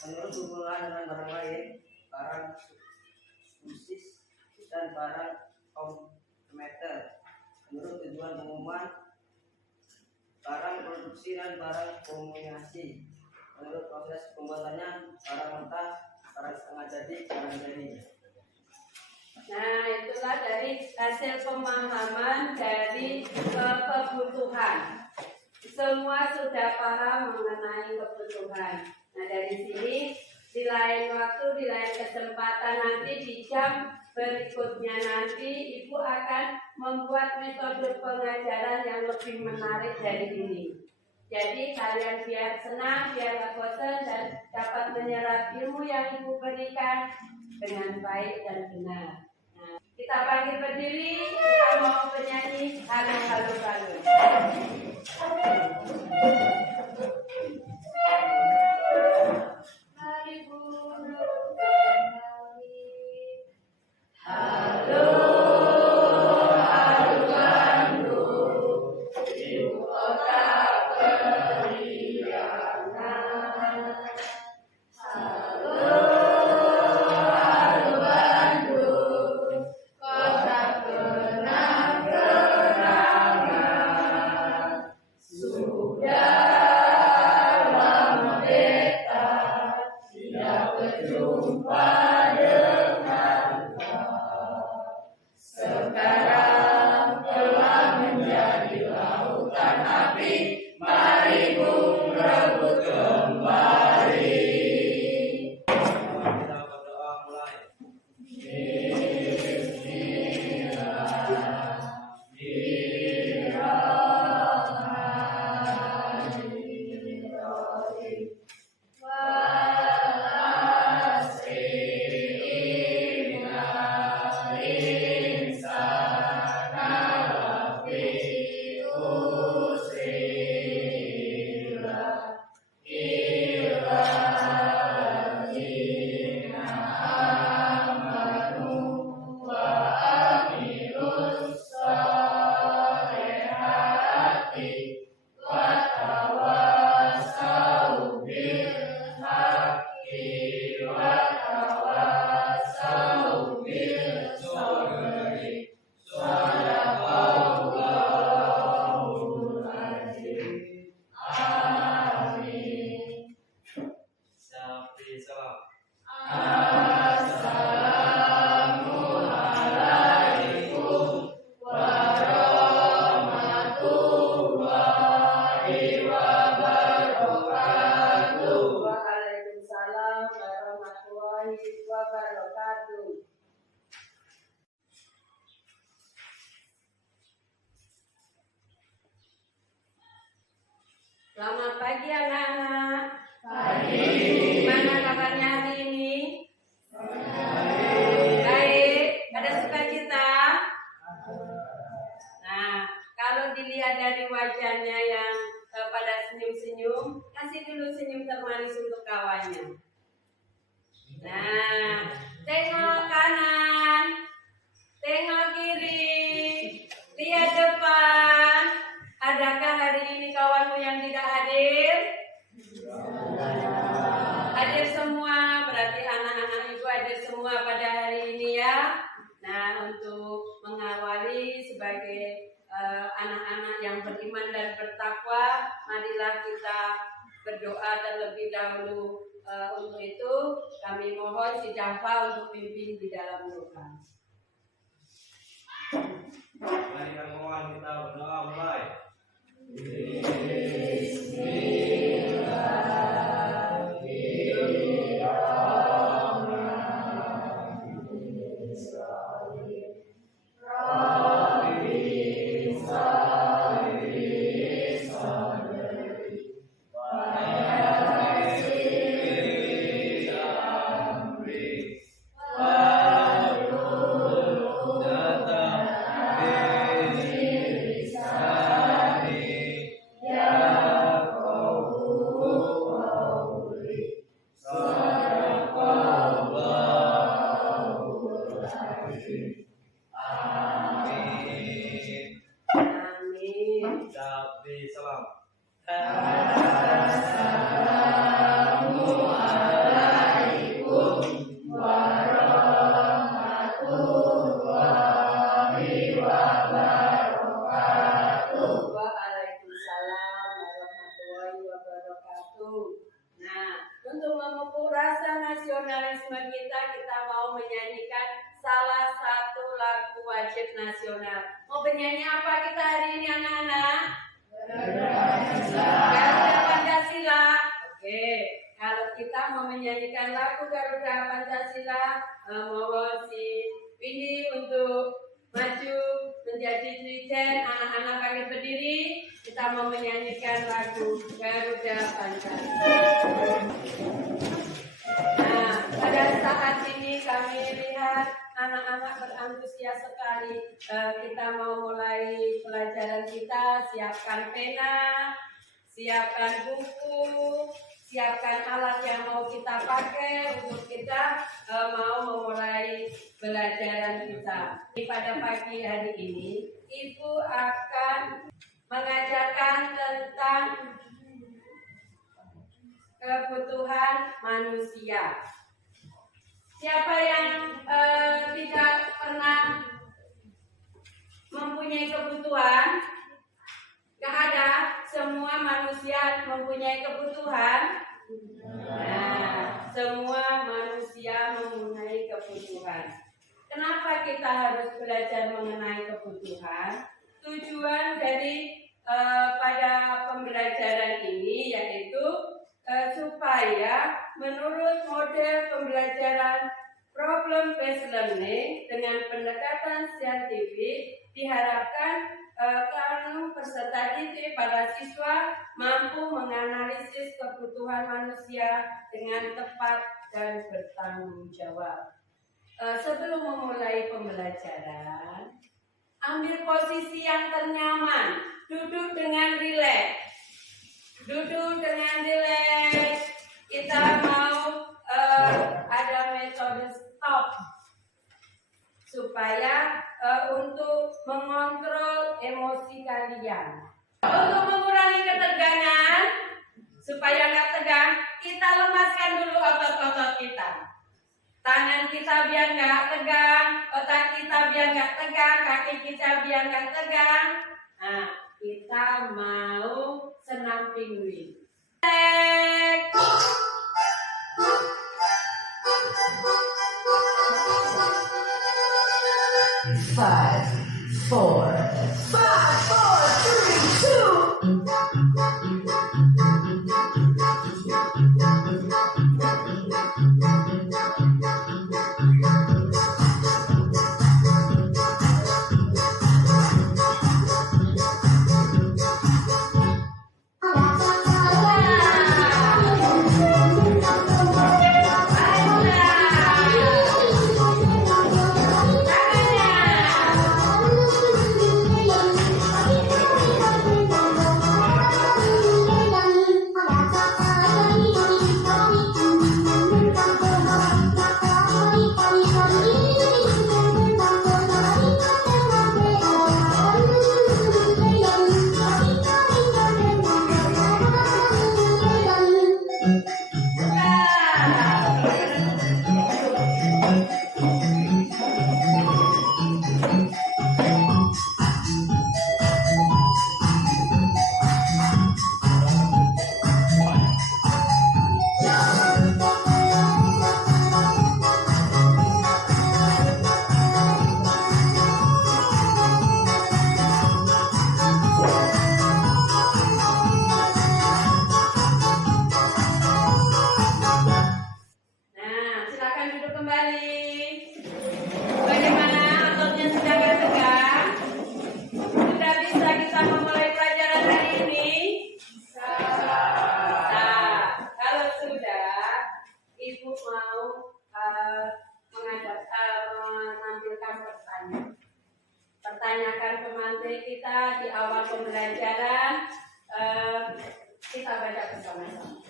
menurut hubungan dengan barang lain, barang khusus dan barang komplementer, menurut tujuan pengumuman, barang produksi dan barang kombinasi, menurut proses pembuatannya, barang mentah, barang setengah jadi, barang jadi. Nah, itulah dari hasil pemahaman dari kebutuhan. Semua sudah paham mengenai kebutuhan. Nah, dari sini di lain waktu, di lain kesempatan nanti di jam berikutnya nanti Ibu akan membuat metode pengajaran yang lebih menarik dari ini. Jadi kalian biar senang, biar gak bosan dan dapat menyerap ilmu yang Ibu berikan dengan baik dan benar. Nah, kita panggil berdiri, kita mau penyanyi halo halo halo. Mari guru kembali. Halo, halo Bandung, ibu kota periangan. Halo, halo Bandung, kota kenang-kenangan. Sudah lama beta tidak berjumpa dengan kau. Sekarang telah menjadi lautan api, mari bung rebut kembali. Kita berdoa mulai. Waalaikumsalam warahmatullahi wabarakatuh. Selamat pagi anak-anak. Pagi. Gimana kabarnya hari ini? Baik. Ada sukacita? Nah, kalau dilihat dari wajahnya yang pada senyum-senyum, kasih dulu senyum termanis untuk kawannya. Nah, tengok kanan, tengok kiri, lihat depan. Adakah hari ini kawanmu yang tidak hadir? Hadir semua, berarti anak-anak ibu hadir semua pada hari ini ya. Nah, untuk mengawali sebagai anak-anak yang beriman dan bertakwa, marilah kita berdoa terlebih dahulu. Untuk itu kami mohon si Java untuk pimpin di dalam doa. Mari kawan kita berdoa mulai. Waalaikumsalam warahmatullahi wabarakatuh. Nah, untuk memupuk rasa nasionalisme kita mau menyanyikan salah satu lagu wajib nasional. Mau penyanyi apa kita hari ini anak-anak? Garuda Pancasila. Oke, kalau kita mau menyanyikan lagu Garuda Pancasila, mohon si Windy untuk maju menjadi dirjen. Anak-anak bangkit berdiri. Kita mau menyanyikan lagu Garuda Pancasila. Nah, pada saat ini kami lihat anak-anak berantusias sekali. Kita mau mulai pelajaran kita. Siapkan pena, siapkan buku, siapkan alat yang mau kita pakai untuk kita mau memulai pelajaran kita. Pada pagi hari ini, Ibu akan mengajarkan tentang kebutuhan manusia. Siapa yang tidak pernah mempunyai kebutuhan? Gak ada. Semua manusia mempunyai kebutuhan. Nah, semua manusia mempunyai kebutuhan. Kenapa kita harus belajar mengenai kebutuhan? Tujuan dari pada pembelajaran ini yaitu supaya menurut model pembelajaran problem based learning dengan pendekatan saintifik diharapkan peserta didik para siswa mampu menganalisis kebutuhan manusia dengan tepat dan bertanggung jawab. Sebelum memulai pembelajaran, ambil posisi yang ternyaman, duduk dengan rileks. Duduk dengan rileks. Kita mau ada metode stop supaya untuk mengontrol emosi kalian. Untuk mengurangi ketegangan supaya nggak tegang, kita lemaskan dulu otot-otot kita. Tangan kita biar nggak tegang, otak kita biar nggak tegang, kaki kita biar nggak tegang. Nah, kita mau senam pinguin. Five, four, 3, 2. Pertanyakan pemantik kita di awal pembelajaran. Kita baca bersama-sama.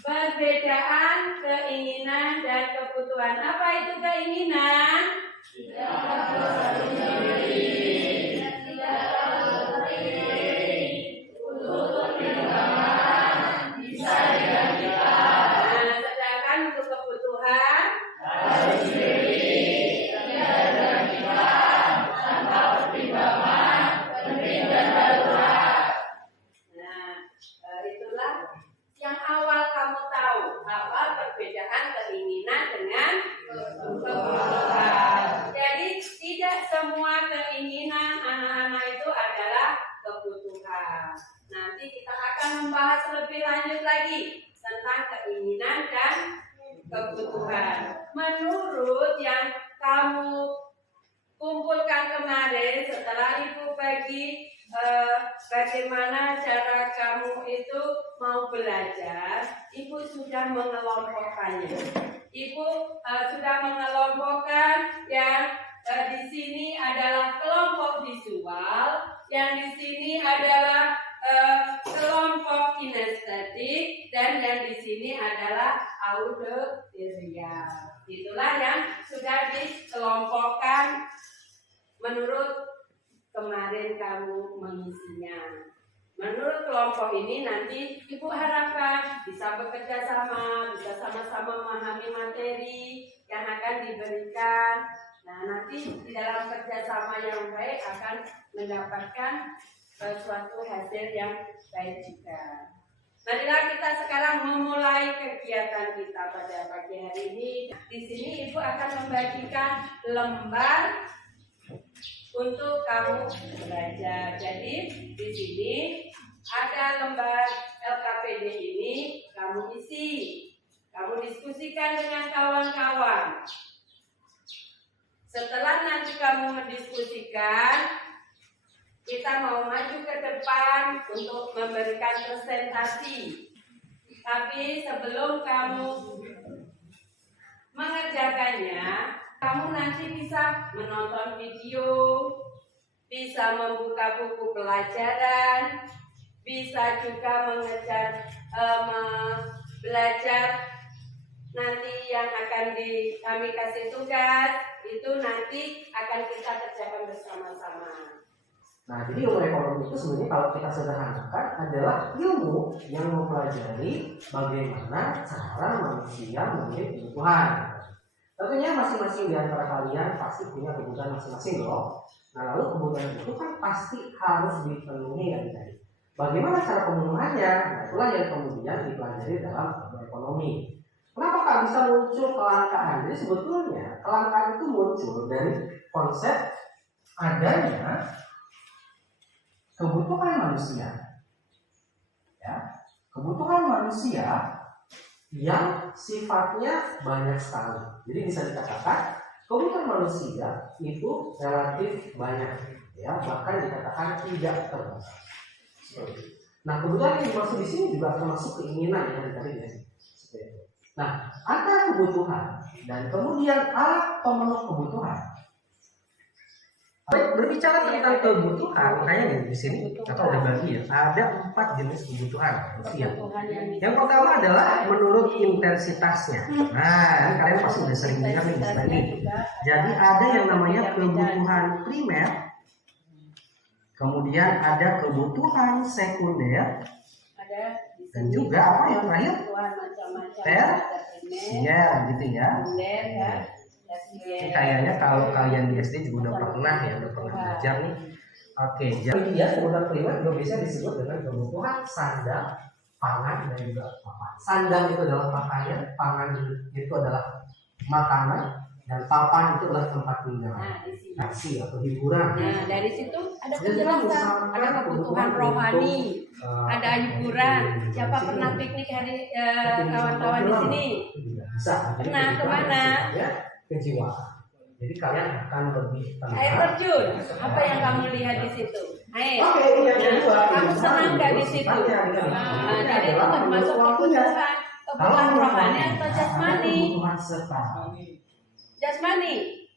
Perbedaan keinginan dan kebutuhan. Apa itu keinginan? semua keinginan anak-anak itu adalah kebutuhan. Nanti kita akan membahas lebih lanjut lagi tentang keinginan dan kebutuhan. Menurut yang kamu kumpulkan kemarin setelah Ibu bagi bagaimana cara kamu itu mau belajar, Ibu sudah mengelompokkannya. Ibu sudah mengelompokkan yang di sini adalah kelompok visual, yang di sini adalah kelompok kinestetik, dan yang di sini adalah auditoria. Itulah yang sudah dikelompokkan menurut kemarin kamu mengisinya. Menurut kelompok ini nanti Ibu harapkan bisa bekerja sama, bisa sama-sama memahami materi yang akan diberikan. Nah, nanti di dalam kerjasama yang baik akan mendapatkan suatu hasil yang baik juga. Marilah kita sekarang memulai kegiatan kita pada pagi hari ini. Di sini Ibu akan membagikan lembar untuk kamu belajar. Jadi di sini ada lembar LKPD ini, kamu isi, kamu diskusikan dengan kawan-kawan. Setelah nanti kamu mendiskusikan, kita mau maju ke depan untuk memberikan presentasi. Tapi sebelum kamu mengerjakannya, kamu nanti bisa menonton video, bisa membuka buku pelajaran, bisa juga belajar nanti yang akan kami kasih tugas, itu nanti akan kita kerjakan bersama-sama. Nah, jadi ilmu ekonomi itu sebenarnya kalau kita sederhanakan adalah ilmu yang mempelajari bagaimana cara manusia memiliki kebutuhan. Tentunya masing-masing di antara kalian pasti punya kebutuhan masing-masing loh. Nah, lalu kebutuhan itu kan pasti harus dipenuhi ya tadi. Bagaimana cara pemenuhannya? Nah, itulah yang kemudian dipelajari dalam ilmu ekonomi. Kenapa Kak bisa muncul kelangkaan? Jadi sebetulnya kelangkaan itu muncul dari konsep adanya kebutuhan manusia. Ya, kebutuhan manusia yang sifatnya banyak sekali. Jadi bisa dikatakan kebutuhan manusia itu relatif banyak, ya, bahkan dikatakan tidak terbatas. Nah, kebutuhan yang dimaksud di sini juga termasuk keinginan yang tadi ya. Nah, antara kebutuhan dan kemudian alat pemenuh kebutuhan. Berbicara tentang kebutuhan, makanya di sini atau dibagi ya, ada 4 jenis kebutuhan manusia. Yang pertama adalah menurut intensitasnya. Nah, kalian pasti udah sering dengar nih istilah ini. Jadi ada yang namanya kebutuhan primer, kemudian ada kebutuhan sekunder, dan juga apa yang terakhir? Tersier, gitu ya. Ini kayaknya kalau kalian di SD juga udah pernah belajar nih. Oke, jadi ya kebutuhan primer juga bisa disebut dengan kebutuhan sandang, pangan, dan juga papan. Sandang itu adalah pakaian, pangan itu adalah makanan, dan papan itu adalah tempat tinggal, nasi atau hiburan. Nah, dari situ ada penjelasan, ada kebutuhan rohani, ada hiburan. Siapa pernah piknik hari kawan-kawan di sini? Bisa. Pernah kemana? Kejiwaan. Jadi kalian akan lebih tenang. Air terjun. Apa yang kamu lihat di situ? Air. Oke, yang kedua. Kamu senang nggak di situ? Jadi itu termasuk kebutuhan rohani atau jasmani? Jasmani.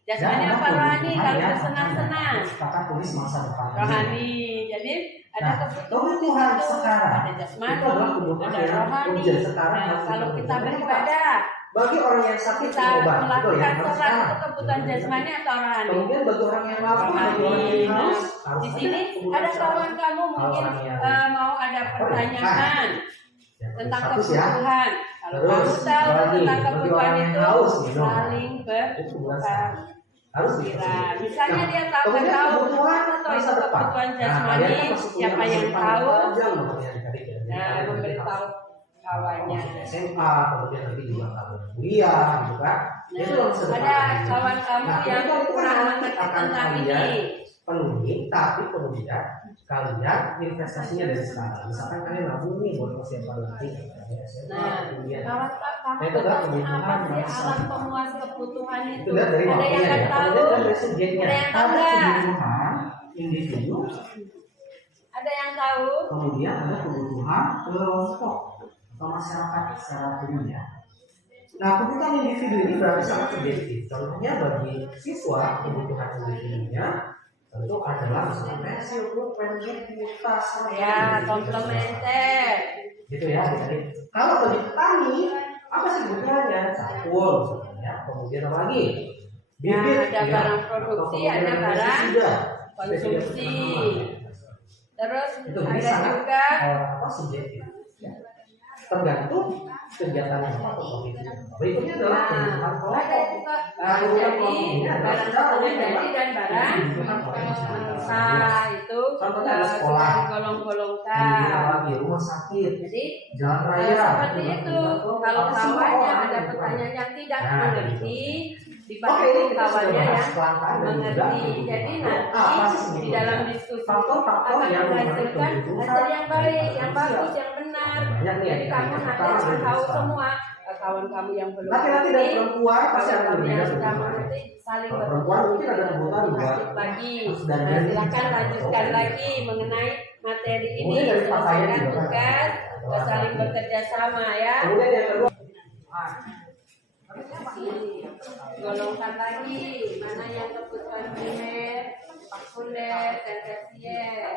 Jasmani apa rohani? Kalau bersenang-senang. Kata tulis masa depan. Rohani. Jadi ada kebutuhan sekarang. Ada jasmani, ada rohani. Nah, kalau kita beribadah, bagi orang yang sakit kita obat, melakukan sholat itu kebutuhan jasmani atau rohani? Kemudian bagi orang yang lapar, bagi orang yang haus, Di sini ada kawan kamu mungkin mau ada pertanyaan tentang kebutuhan. Kalau kamu tahu tentang kebutuhan itu saling bertukar pikiran. Misalnya dia tahu kebutuhan atau itu kebutuhan jasmani, siapa yang tahu? Nah, memberitahu kawannya. SMA, kemudian nanti juga tahun kuliah, gitu kan? Itu yang Ada sederhana. kawan kamu Nah, yang itu kan kurang nanti mengerti akan tentang kalian ini. penuhi, tapi kemudian kalian investasinya dari sekarang. Misalkan kalian nabung nih buat masa depan nanti. Nah, kemudian kamu Nah, itu adalah betulnya apa kebutuhan sih alat pemuas kebutuhan itu? itu lihat dari Ada yang waktunya nggak ya. tahu? Kemudian dari subjeknya. Ada yang tahu Ada nggak? kebutuhan individu, Ada yang tahu? kemudian ada kebutuhan kelompok atau masyarakat secara umum ya. Nah, kebutuhan individu ini berarti sangat subjektif. Contohnya bagi siswa, kebutuhan individunya tentu adalah misalnya pensil, pulpen, tas, Ya, komplementer. gitu ya. Jadi kalau bagi petani apa sih kebutuhannya? Cakul, ya. Kemudian apa lagi? Ya, Bibit, ada ya. barang Atau produksi, kemudian ada barang pestisida. konsumsi. Terus Itu ada sangat juga apa subjektif. Tergantung kegiatannya apa atau komitmen. Berikutnya adalah kebutuhan ada kelompok. juga Nah, barang kebutuhan jadi, kelompok ini adalah barang secara setengah umum jadi dan barang kebutuhan kelompok. mangsa itu Contohnya ada sekolah. sudah Kemudian digolong-golongkan. lagi rumah sakit, Jadi jalan raya. seperti itu. Kalau Apa sih kawannya orang ada gitu kan? pertanyaan yang tidak Nah, mengerti, Oke, dibantu ini kita sudah kawannya bahas yang kelangkaan dan juga mengerti. kebutuhan. Jadi Apa sih nanti di sebetulnya? dalam diskusi Faktor-faktor akan yang menghasilkan kebutuhan hasil yang baik, yang manusia. bagus, yang benar. Banyak nih, Jadi kamu yang nanti pertama akan dari tahu Islam. semua. Kawan kamu yang belum Laki-laki dan perempuan pasti kawan akan kamu yang berbeda sudah kebutuhan. mengerti saling Kalau perempuan mungkin ada kebutuhan buat lagi. dan Nah, silakan lanjutkan lagi mengenai materi ini. Kemudian dari pakaian Selesaikan juga kan. tugas, saling bekerja sama ya. Kemudian yang kedua, Golongkan lagi mana yang kebutuhan primer, sekunder, dan tersier.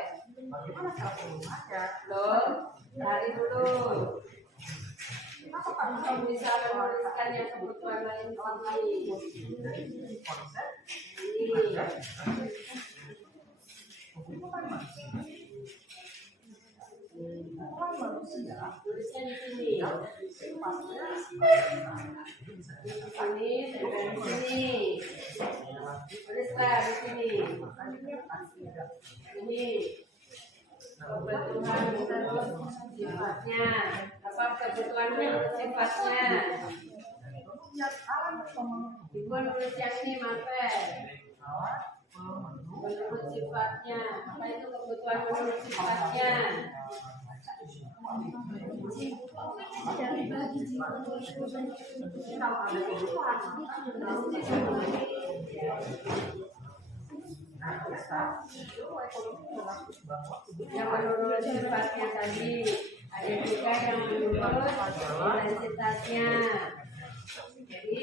Loh, cari dulu. Kamu bisa menuliskan yang kebutuhan lain sendiri. Ini. Tulisnya di sini. Ini dan di sini. Tulislah di sini. Ini kebutuhan menurut sifatnya. Apa kebutuhan menurut sifatnya? Ibu nulis yang ini Marvel. Menurut sifatnya. Apa itu kebutuhan menurut sifatnya? Yang menurut sifatnya tadi, ada juga yang menurut intensitasnya. Jadi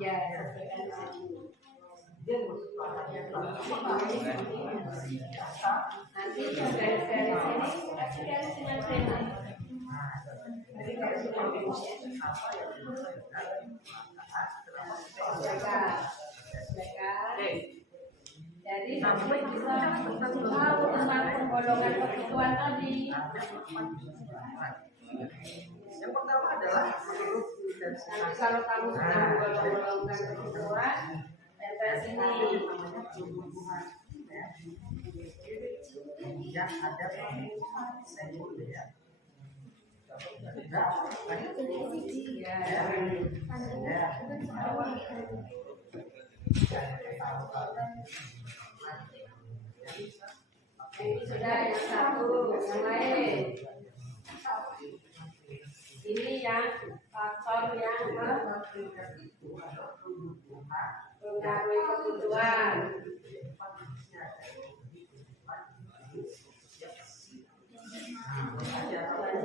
ya, nanti yang garis-garis ini kasih garis dengan pena. Jadi nanti bisa tahu tentang penggolongan kebutuhan tadi. yang pertama adalah Nanti kalau kamu sudah menggolong-golongkan kebutuhan, tempel sini. yang ada sekunder. Ini sudah yang satu, yang lain. Ini yang faktor yang mempengaruhi kebutuhan.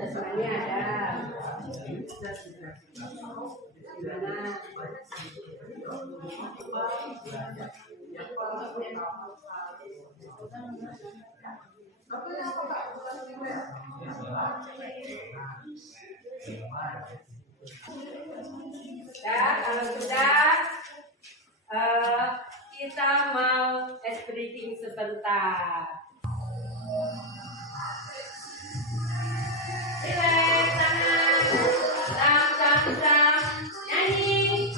Semuanya ada. Ya, kalau sudah kita mau ice breaking sebentar. Relax, tangan, nyanyi.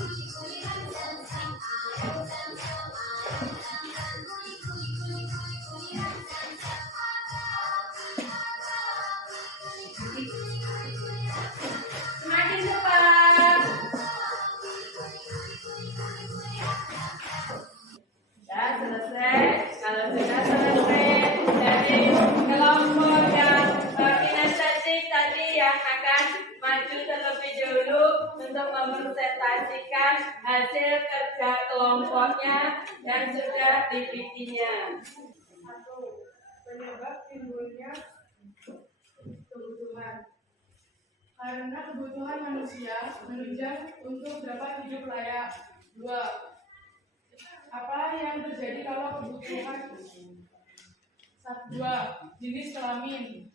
Semakin cepat. Sudah selesai. Kalau sudah selesai dari kelompok yang kinestetik tadi yang akan maju terlebih dulu untuk mempresentasikan hasil kerja kelompoknya yang sudah dibikinnya. 1. Penyebab timbulnya kebutuhan. Karena kebutuhan manusia menunjang untuk dapat hidup layak. 2. Apa yang terjadi kalau kebutuhan? 2. Jenis kelamin,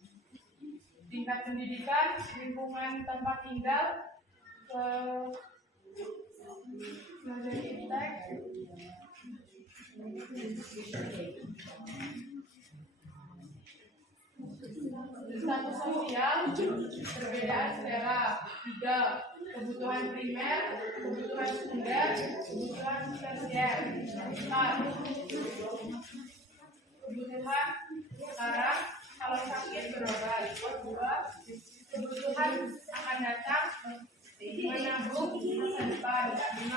tingkat pendidikan, lingkungan tempat tinggal, status sosial, perbedaan selera. 3. Kebutuhan primer, kebutuhan sekunder, kebutuhan tersier. 4. Kebutuhan sekarang, kalau sakit berobat. 2. Kebutuhan akan datang, menabung masa depan. 5.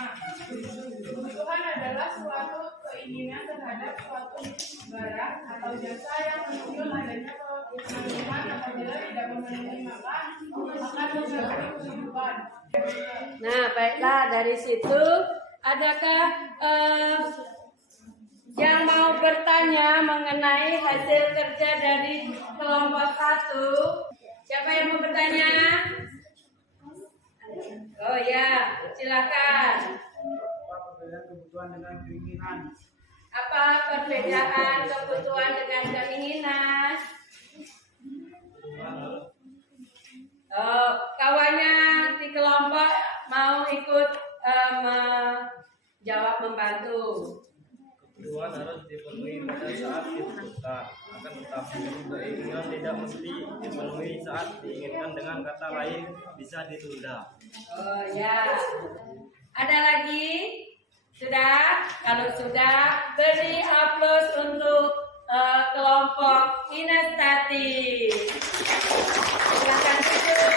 Kebutuhan adalah suatu keinginan terhadap suatu barang atau jasa yang muncul adanya kebutuhan apabila tidak memenuhi maka akan mengganggu kehidupan. Nah, baiklah, dari situ adakah yang mau bertanya mengenai hasil kerja dari kelompok 1? Siapa yang mau bertanya? Oh ya, silakan. Kebutuhan dengan keinginan. Apa perbedaan kebutuhan dengan keinginan? Kawannya di kelompok mau ikut menjawab, membantu. Kebutuhan harus dipenuhi pada saat dibutuhkan. Akan tetapi keinginan tidak mesti dipenuhi saat diinginkan. Dengan kata lain bisa ditunda. Oh ya. Ada lagi? Sudah? Kalau sudah, beri aplaus untuk kelompok kinestetik. Silakan duduk.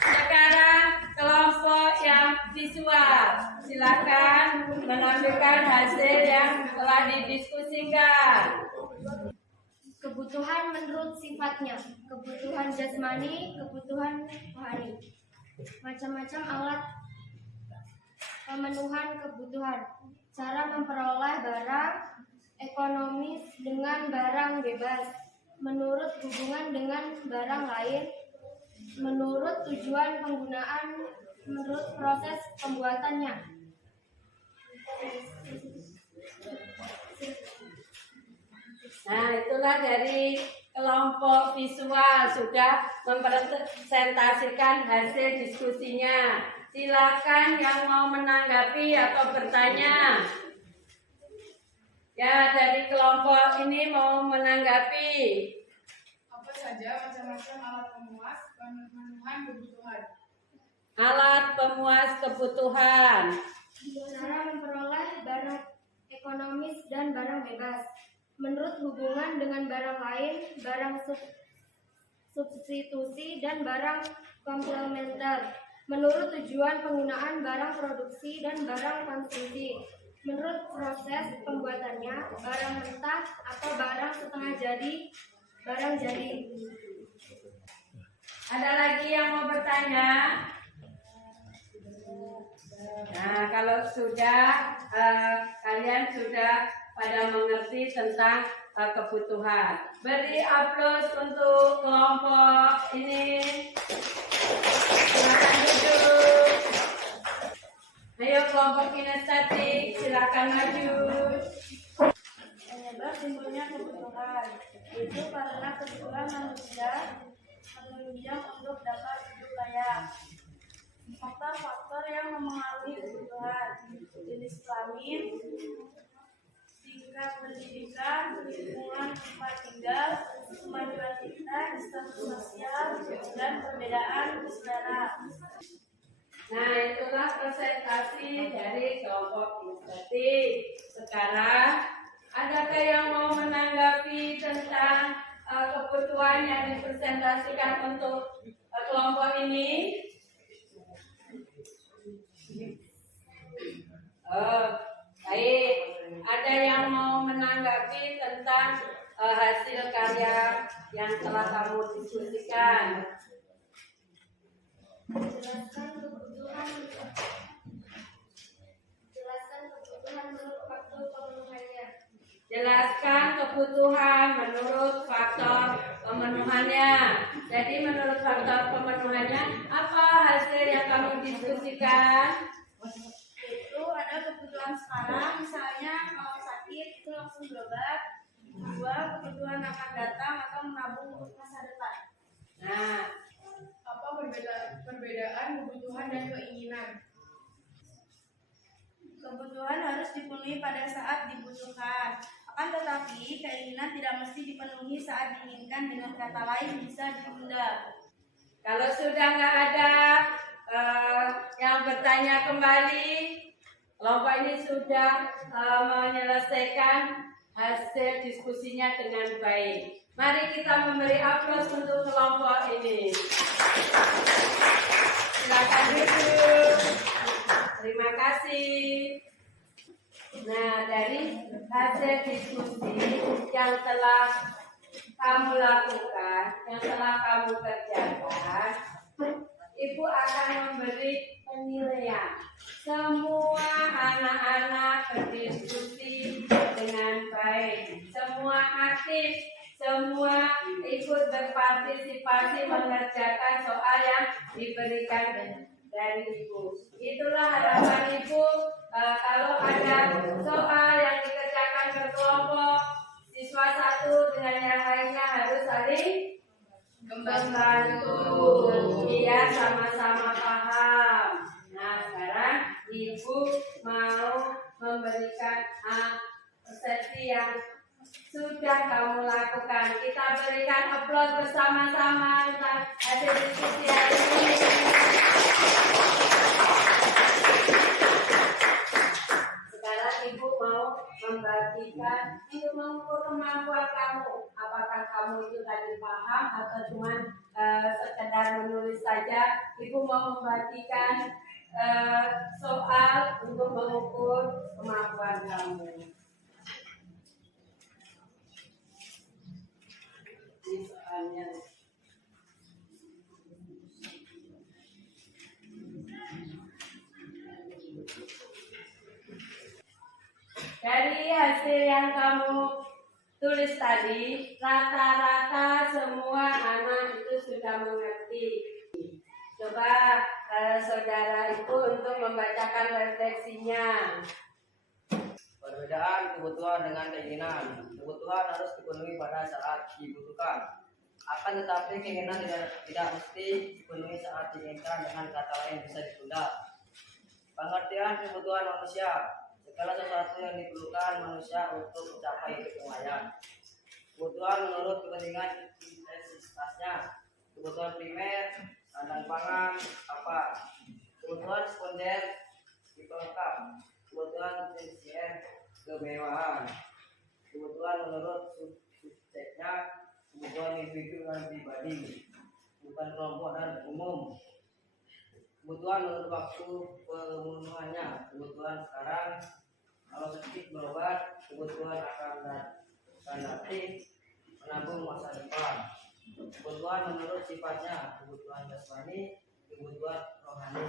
Sekarang kelompok yang visual. Silakan menunjukkan hasil yang telah didiskusikan. Kebutuhan menurut sifatnya, kebutuhan jasmani, kebutuhan rohani. Macam-macam alat pemenuhan kebutuhan. Cara memperoleh barang ekonomis dengan barang bebas. Menurut hubungan dengan barang lain. Menurut tujuan penggunaan. Menurut proses pembuatannya. Nah, itulah dari kelompok visual sudah mempresentasikan hasil diskusinya. Silakan yang mau menanggapi atau bertanya. Ya, dari kelompok ini mau menanggapi. Apa saja macam-macam alat pemuas pemenuhan kebutuhan? Alat pemuas kebutuhan. Cara memperoleh barang ekonomis dan barang bebas. Menurut hubungan dengan barang lain, barang substitusi, dan barang komplementer. Menurut tujuan penggunaan barang produksi dan barang konsumsi. Menurut proses pembuatannya, barang mentah atau barang setengah jadi, barang jadi. Ada lagi yang mau bertanya? Nah, kalau sudah kalian sudah pada mengerti tentang kebutuhan. Beri aplaus untuk kelompok ini. Silakan duduk. Ayo kelompok kinestetik, silakan maju. Penyebab timbulnya kebutuhan itu karena kebutuhan manusia menunjang untuk dapat hidup layak. Faktor-faktor yang memengaruhi kebutuhan ekonomi, tingkat pendidikan, lingkungan tempat tinggal, kemajuan kita, status sosial, dan perbedaan selera. Nah, itulah presentasi dari kelompok inisiatif. Sekarang, adakah yang mau menanggapi tentang kebutuhan yang dipresentasikan untuk kelompok ini? Baik, ada yang mau menanggapi tentang hasil karya yang telah kamu diskusikan? Jelaskan kebutuhan menurut faktor pemenuhannya. Jadi menurut faktor pemenuhannya, apa hasil yang kamu diskusikan? Itu ada kebutuhan sekarang, misalnya kalau sakit itu langsung berobat. Dua, kebutuhan akan datang atau menabung untuk masa depan. Nah, Apa perbedaan kebutuhan dan keinginan? Kebutuhan harus dipenuhi pada saat dibutuhkan. Akan tetapi, keinginan tidak mesti dipenuhi saat diinginkan, dengan kata lain bisa ditunda. kalau sudah nggak ada yang bertanya kembali, kelompok ini sudah menyelesaikan hasil diskusinya dengan baik. Mari kita memberi aplaus untuk kelompok ini. Silakan duduk. Terima kasih. Nah, dari hasil diskusi yang telah kamu lakukan, yang telah kamu kerjakan, Ibu akan memberi penilaian. Semua anak-anak berdiskusi dengan baik, semua aktif, semua ikut berpartisipasi mengerjakan soal yang diberikan dari Ibu. Itulah harapan Ibu, kalau ada soal yang dikerjakan berkelompok, siswa satu dengan yang lainnya harus saling membantu biar sama-sama paham. Nah, sekarang Ibu mau memberikan persepsi yang sudah kamu lakukan. Kita berikan aplaus bersama-sama tentang hasil diskusi hari ini. Sekarang Ibu mau membagikan untuk mengukur kemampuan kamu. Apakah kamu itu tadi paham atau cuma sekedar menulis saja? Ibu mau membagikan soal untuk mengukur kemampuan kamu. Ini soalnya. Dari hasil yang kamu tulis tadi, rata-rata semua anak itu sudah mengerti. Coba saudara Ibu untuk membacakan refleksinya. Perbedaan kebutuhan dengan keinginan. Kebutuhan harus dipenuhi pada saat dibutuhkan. Akan tetapi keinginan tidak mesti dipenuhi saat diinginkan, dengan kata lain bisa ditunda. Pengertian kebutuhan manusia. Segala sesuatu yang diperlukan manusia untuk mencapai hidup yang layak. Kebutuhan menurut kepentingan intensitasnya. Kebutuhan primer, sandang pangan, apa? Kebutuhan sekunder, pelengkap. Kebutuhan tersier, kemewahan. Kebutuhan menurut subjeknya. Kebutuhan individu dan pribadi, bukan kelompok dan umum. Kebutuhan menurut waktu pemenuhannya. Kebutuhan sekarang, kalau sakit berobat. Kebutuhan akan datang, menabung masa depan. Kebutuhan menurut sifatnya. Kebutuhan jasmani, kebutuhan rohani.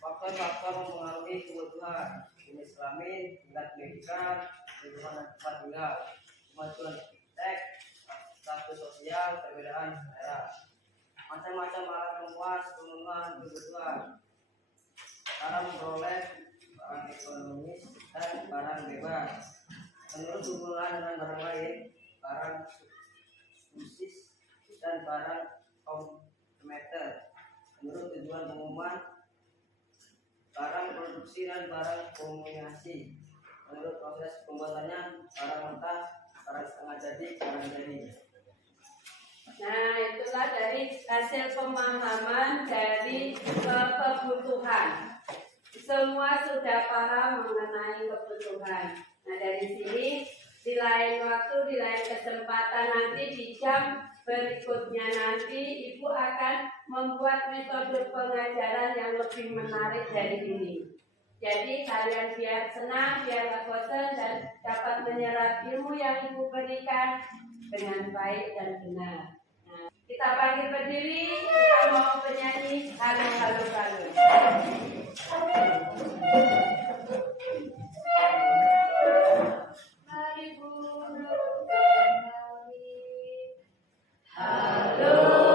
Faktor-faktor mempengaruhi kebutuhan: jenis kelamin, tingkat pendidikan, lingkungan dan tempat tinggal, kemajuan teks, status sosial, perbedaan selera. Macam-macam alat memuas pemenuhan kebutuhan. Cara memperoleh barang ekonomis dan barang bebas. Menurut hubungan dengan barang lain, barang khusus dan barang komplementer. Menurut tujuan pengumuman, barang produksi dan barang komunikasi. menurut proses pembuatannya barang mentah, barang setengah jadi, barang jadi. Nah, itulah dari hasil pemahaman dari kebutuhan. Semua sudah paham mengenai kebutuhan. Nah, dari sini di lain waktu, di lain kesempatan nanti di jam berikutnya nanti Ibu akan membuat metode pengajaran yang lebih menarik dari ini. Jadi kalian biar senang, biar gak bosan dan dapat menyerap ilmu yang Ibu berikan dengan baik dan benar. Nah, kita panggil berdiri, kita mau penyanyi halo halo halo. Mari guru kembali. Halo.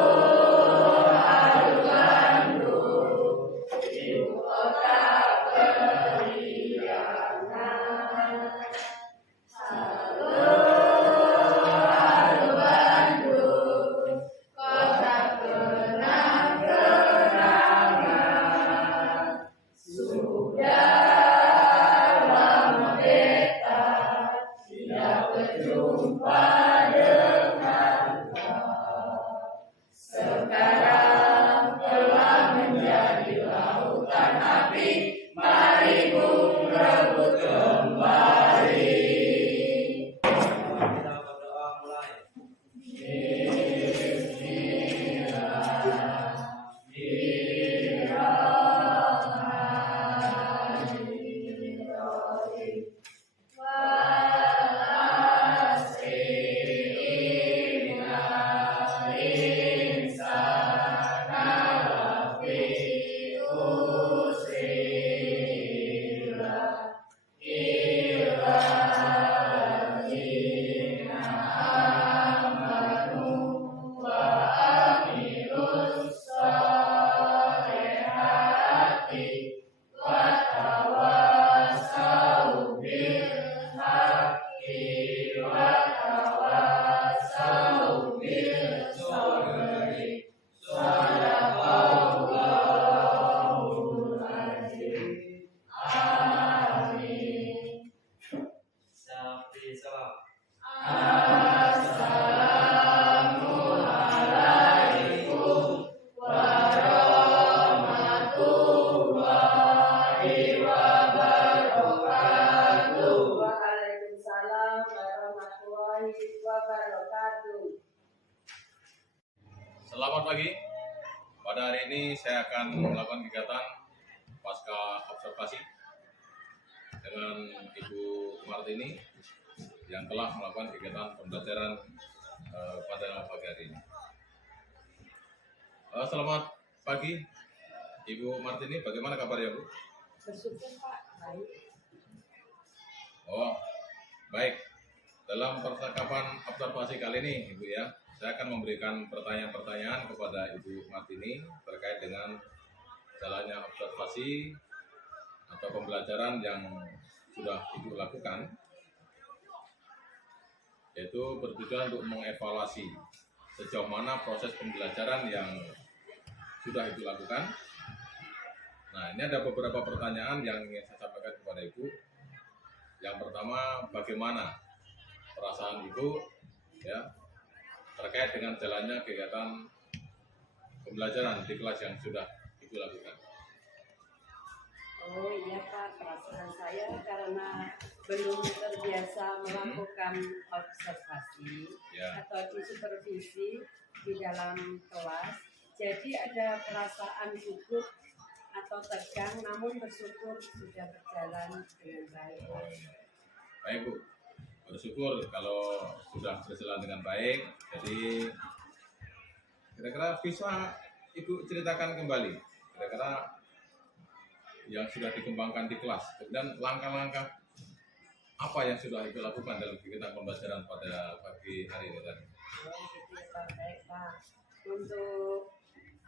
Kita berdoa mulai. Sapi salam. Waalaikumsalam warahmatullahi wabarakatuh. Selamat pagi. Pada hari ini saya akan melakukan kegiatan pasca observasi dengan Ibu Martini yang telah melakukan kegiatan pembelajaran pada pagi hari ini. Selamat pagi, Ibu Martini. Bagaimana kabarnya, Bu? Bersyukur Pak, baik. Oh, baik. Dalam percakapan observasi kali ini, Ibu ya, saya akan memberikan pertanyaan-pertanyaan kepada Ibu Martini terkait dengan jalannya observasi atau pembelajaran yang sudah Ibu lakukan, yaitu bertujuan untuk mengevaluasi sejauh mana proses pembelajaran yang sudah Ibu lakukan. Nah, ini ada beberapa pertanyaan yang ingin saya sampaikan kepada Ibu. Yang pertama, bagaimana perasaan Ibu ya terkait dengan jalannya kegiatan pembelajaran di kelas yang sudah Ibu lakukan? Oh iya Pak, perasaan saya karena belum terbiasa melakukan observasi atau supervisi di dalam kelas, jadi ada perasaan gugup atau tegang, namun bersyukur sudah berjalan dengan baik. Baik Bu, bersyukur kalau sudah berjalan dengan baik. Jadi kira-kira bisa Ibu ceritakan kembali kira-kira yang sudah dikembangkan di kelas, dan langkah-langkah apa yang sudah Ibu lakukan dalam kegiatan pembelajaran pada pagi hari ini tadi? Baik Pak, untuk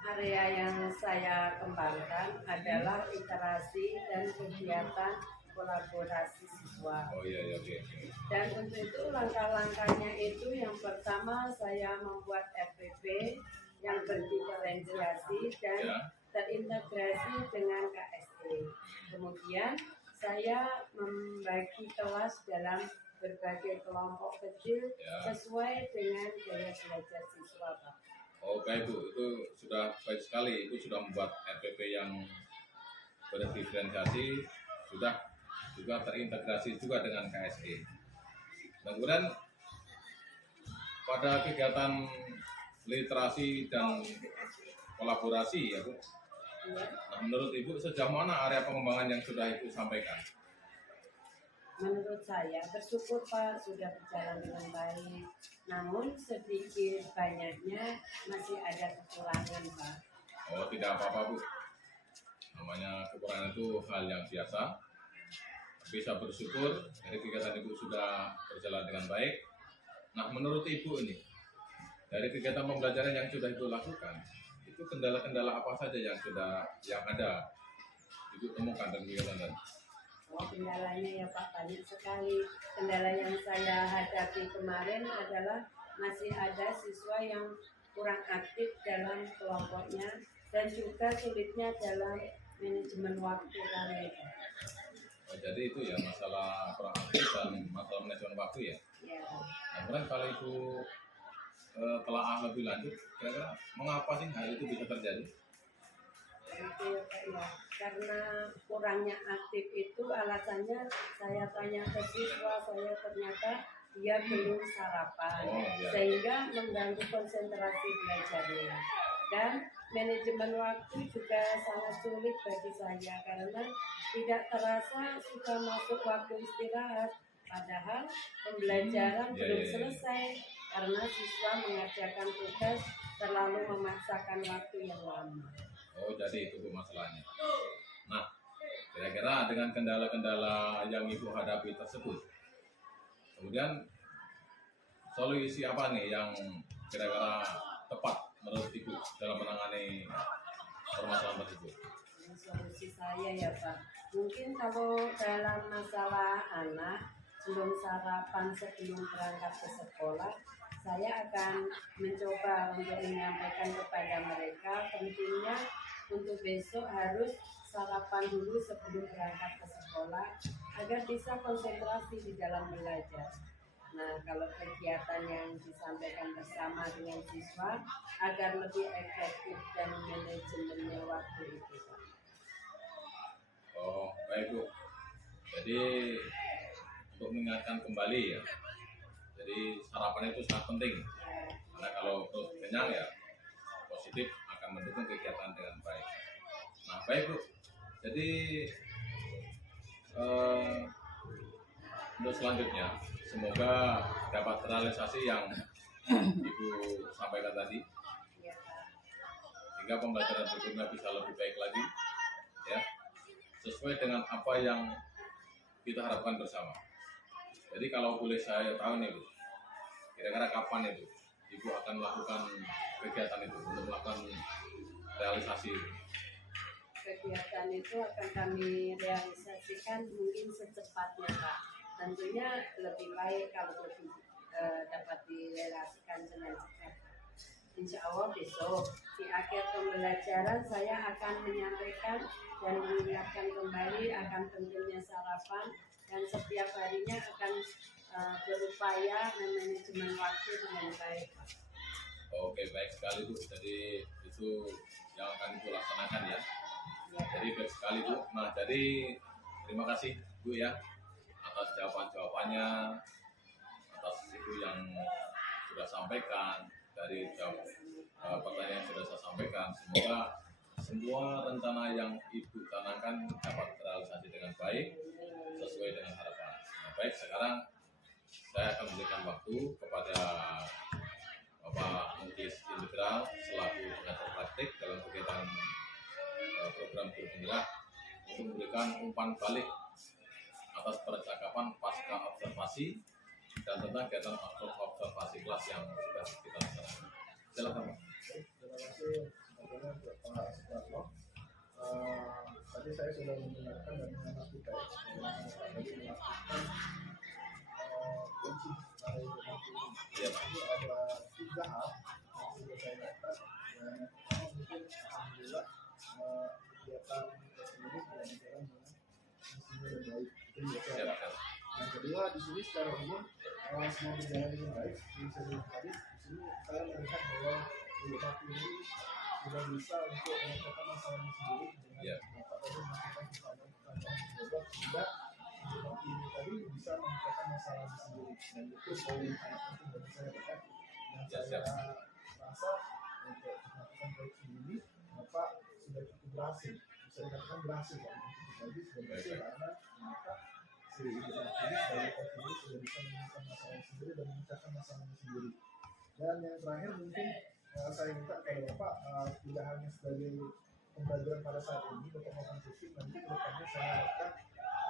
area yang saya kembangkan adalah literasi dan kegiatan kolaborasi siswa. Oh iya, oke. Dan untuk itu langkah-langkahnya itu yang pertama saya membuat FPP yang berdiferensiasi dan terintegrasi dengan KSE. Kemudian saya membagi kelas dalam berbagai kelompok kecil sesuai dengan gaya belajar siswa, Pak. Oh baik Bu, itu sudah baik sekali. Itu sudah membuat RPP yang berdiferensiasi, sudah juga terintegrasi juga dengan KSE. Dan kemudian pada kegiatan literasi dan kolaborasi ya Bu. Nah, menurut Ibu sejauh mana area pengembangan yang sudah Ibu sampaikan? Menurut saya bersyukur Pak sudah berjalan dengan baik. Namun sedikit banyaknya masih ada kekurangan Pak. Oh tidak apa-apa Bu. Namanya kekurangan itu hal yang biasa. Bisa bersyukur dari kegiatan Ibu sudah berjalan dengan baik. Nah menurut Ibu ini dari kegiatan pembelajaran yang sudah Ibu lakukan, itu kendala-kendala apa saja yang ada Ibu temukan dan kegiatan? Oh, kendalanya ya Pak banyak sekali. Kendala yang saya hadapi kemarin adalah masih ada siswa yang kurang aktif dalam kelompoknya dan juga sulitnya dalam manajemen waktu kami. Oh, jadi itu ya masalah kurang aktif dan masalah manajemen waktu ya? Ya. Nah, kemudian kalau Ibu telaah lebih lanjut, kira-kira mengapa sih hal itu bisa terjadi? Itu ya, karena kurangnya aktif itu alasannya saya tanya ke siswa, saya ternyata dia belum sarapan, sehingga mengganggu konsentrasi belajarnya. Dan manajemen waktu juga sangat sulit bagi saya karena tidak terasa sudah masuk waktu istirahat, padahal pembelajaran belum selesai karena siswa mengerjakan tugas terlalu memaksakan waktu yang lama. Oh, jadi itu Bu masalahnya. Nah, kira-kira dengan kendala-kendala yang Ibu hadapi tersebut, kemudian solusi apa nih yang kira-kira tepat menurut Ibu dalam menangani permasalahan tersebut? Solusi saya ya Pak, mungkin kalau dalam masalah anak belum sarapan sebelum berangkat ke sekolah, saya akan mencoba untuk menyampaikan kepada mereka pentingnya untuk besok harus sarapan dulu sebelum berangkat ke sekolah agar bisa konsentrasi di dalam belajar. Nah, kalau kegiatan yang disampaikan bersama dengan siswa agar lebih efektif dan manajemennya waktu itu, Pak. Oh, baik Bu. Jadi untuk mengingatkan kembali ya, jadi sarapan itu sangat penting. Karena kalau terus kenyang ya positif akan mendukung kegiatan dengan baik. Nah baik Bu, jadi untuk selanjutnya semoga dapat terrealisasi yang Ibu sampaikan tadi, sehingga pembelajaran berikutnya bisa lebih baik lagi, ya, sesuai dengan apa yang kita harapkan bersama. Jadi kalau boleh saya tahu nih Bu, kira-kira kapan itu Ibu akan melakukan kegiatan itu untuk melakukan realisasi? Kegiatan itu akan kami realisasikan mungkin secepatnya Pak. Tentunya lebih baik kalau lebih dapat direalisasikan dengan cepat. Insya Allah besok di akhir pembelajaran saya akan menyampaikan dan mengingatkan kembali akan pentingnya sarapan dan setiap harinya akan berupaya memanajemen waktu dengan baik. Oke, baik sekali Bu. Jadi itu yang akan Ibu laksanakan ya. Jadi baik sekali Bu. Nah, jadi terima kasih Bu ya atas jawabannya, atas Ibu yang sudah sampaikan, dari pertanyaan yang sudah saya sampaikan. Semoga semua rencana yang Ibu canangkan dapat terrealisasi dengan baik sesuai dengan harapan. Nah, baik, sekarang saya akan memberikan waktu kepada Bapak Muklis Integral selaku pengajar praktik dalam kegiatan program guru penggerak untuk memberikan umpan balik atas percakapan pasca observasi dan tentang kegiatan observasi kelas yang sudah kita laksanakan. Silakan Pak. Terima kasih untuk Pak Suprapto. Tadi saya sudah mendengarkan dan mengamati baik tadi melakukan kunci dari Iya Pak. Ini ada 3 hal yang sudah saya catat. Yang pertama mungkin alhamdulillah kegiatan ini berjalan dengan sempurna dan baik. Itu juga saya Siap, harapkan. Yang kedua, di sini secara umum semua berjalan dengan baik. Seperti saya bilang tadi, di sini saya melihat bahwa Bupati ini sudah bisa untuk memecahkan masalahnya sendiri dengan Bapak tadi melakukan pertanyaan jawab sehingga Bupati ini tadi bisa memecahkan masalahnya sendiri. Dan itu poin yang penting bagi saya Bapak. Dan saya rasa untuk melakukan proyeksi ini Bapak sudah cukup berhasil. Bisa dikatakan berhasil Pak. Jadi sudah berhasil karena maka si Bupati ini sebagai Bupati sudah bisa menyelesaikan masalah sendiri dan memecahkan masalahnya sendiri. Dan yang terakhir mungkin saya minta kepada Bapak tidak hanya sebagai pembelajaran pada saat ini Bapak melakukan coaching, nanti kedepannya saya harapkan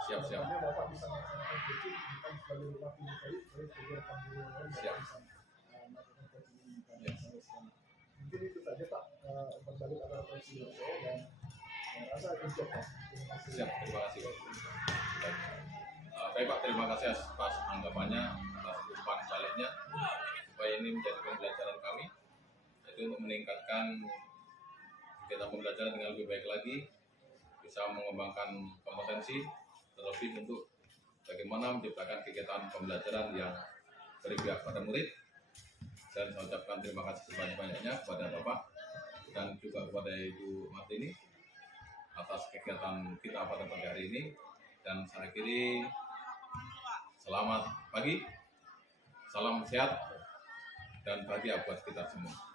kedepannya Bapak bisa melaksanakan coaching bukan sebagai Bupati tadi, tapi sebagai rekan guru yang lain bisa melakukan coaching ini pada saya sekarang. Mungkin itu saja Pak berbalik antara proyeksi dari saya dan saya rasa itu cukup Pak. Terima kasih. Siap, terima kasih. Baik Pak, terima kasih atas anggapannya, atas umpan baliknya supaya ini menjadi pembelajaran kami, yaitu untuk meningkatkan kegiatan pembelajaran dengan lebih baik lagi, bisa mengembangkan kompetensi, terlebih untuk bagaimana menciptakan kegiatan pembelajaran yang berpihak pada murid. Dan saya ucapkan terima kasih sebanyak-banyaknya kepada Bapak dan juga kepada Ibu Martini atas kegiatan kita pada pagi hari ini. Dan saya akhiri, selamat pagi, salam sehat dan bahagia buat kita semua.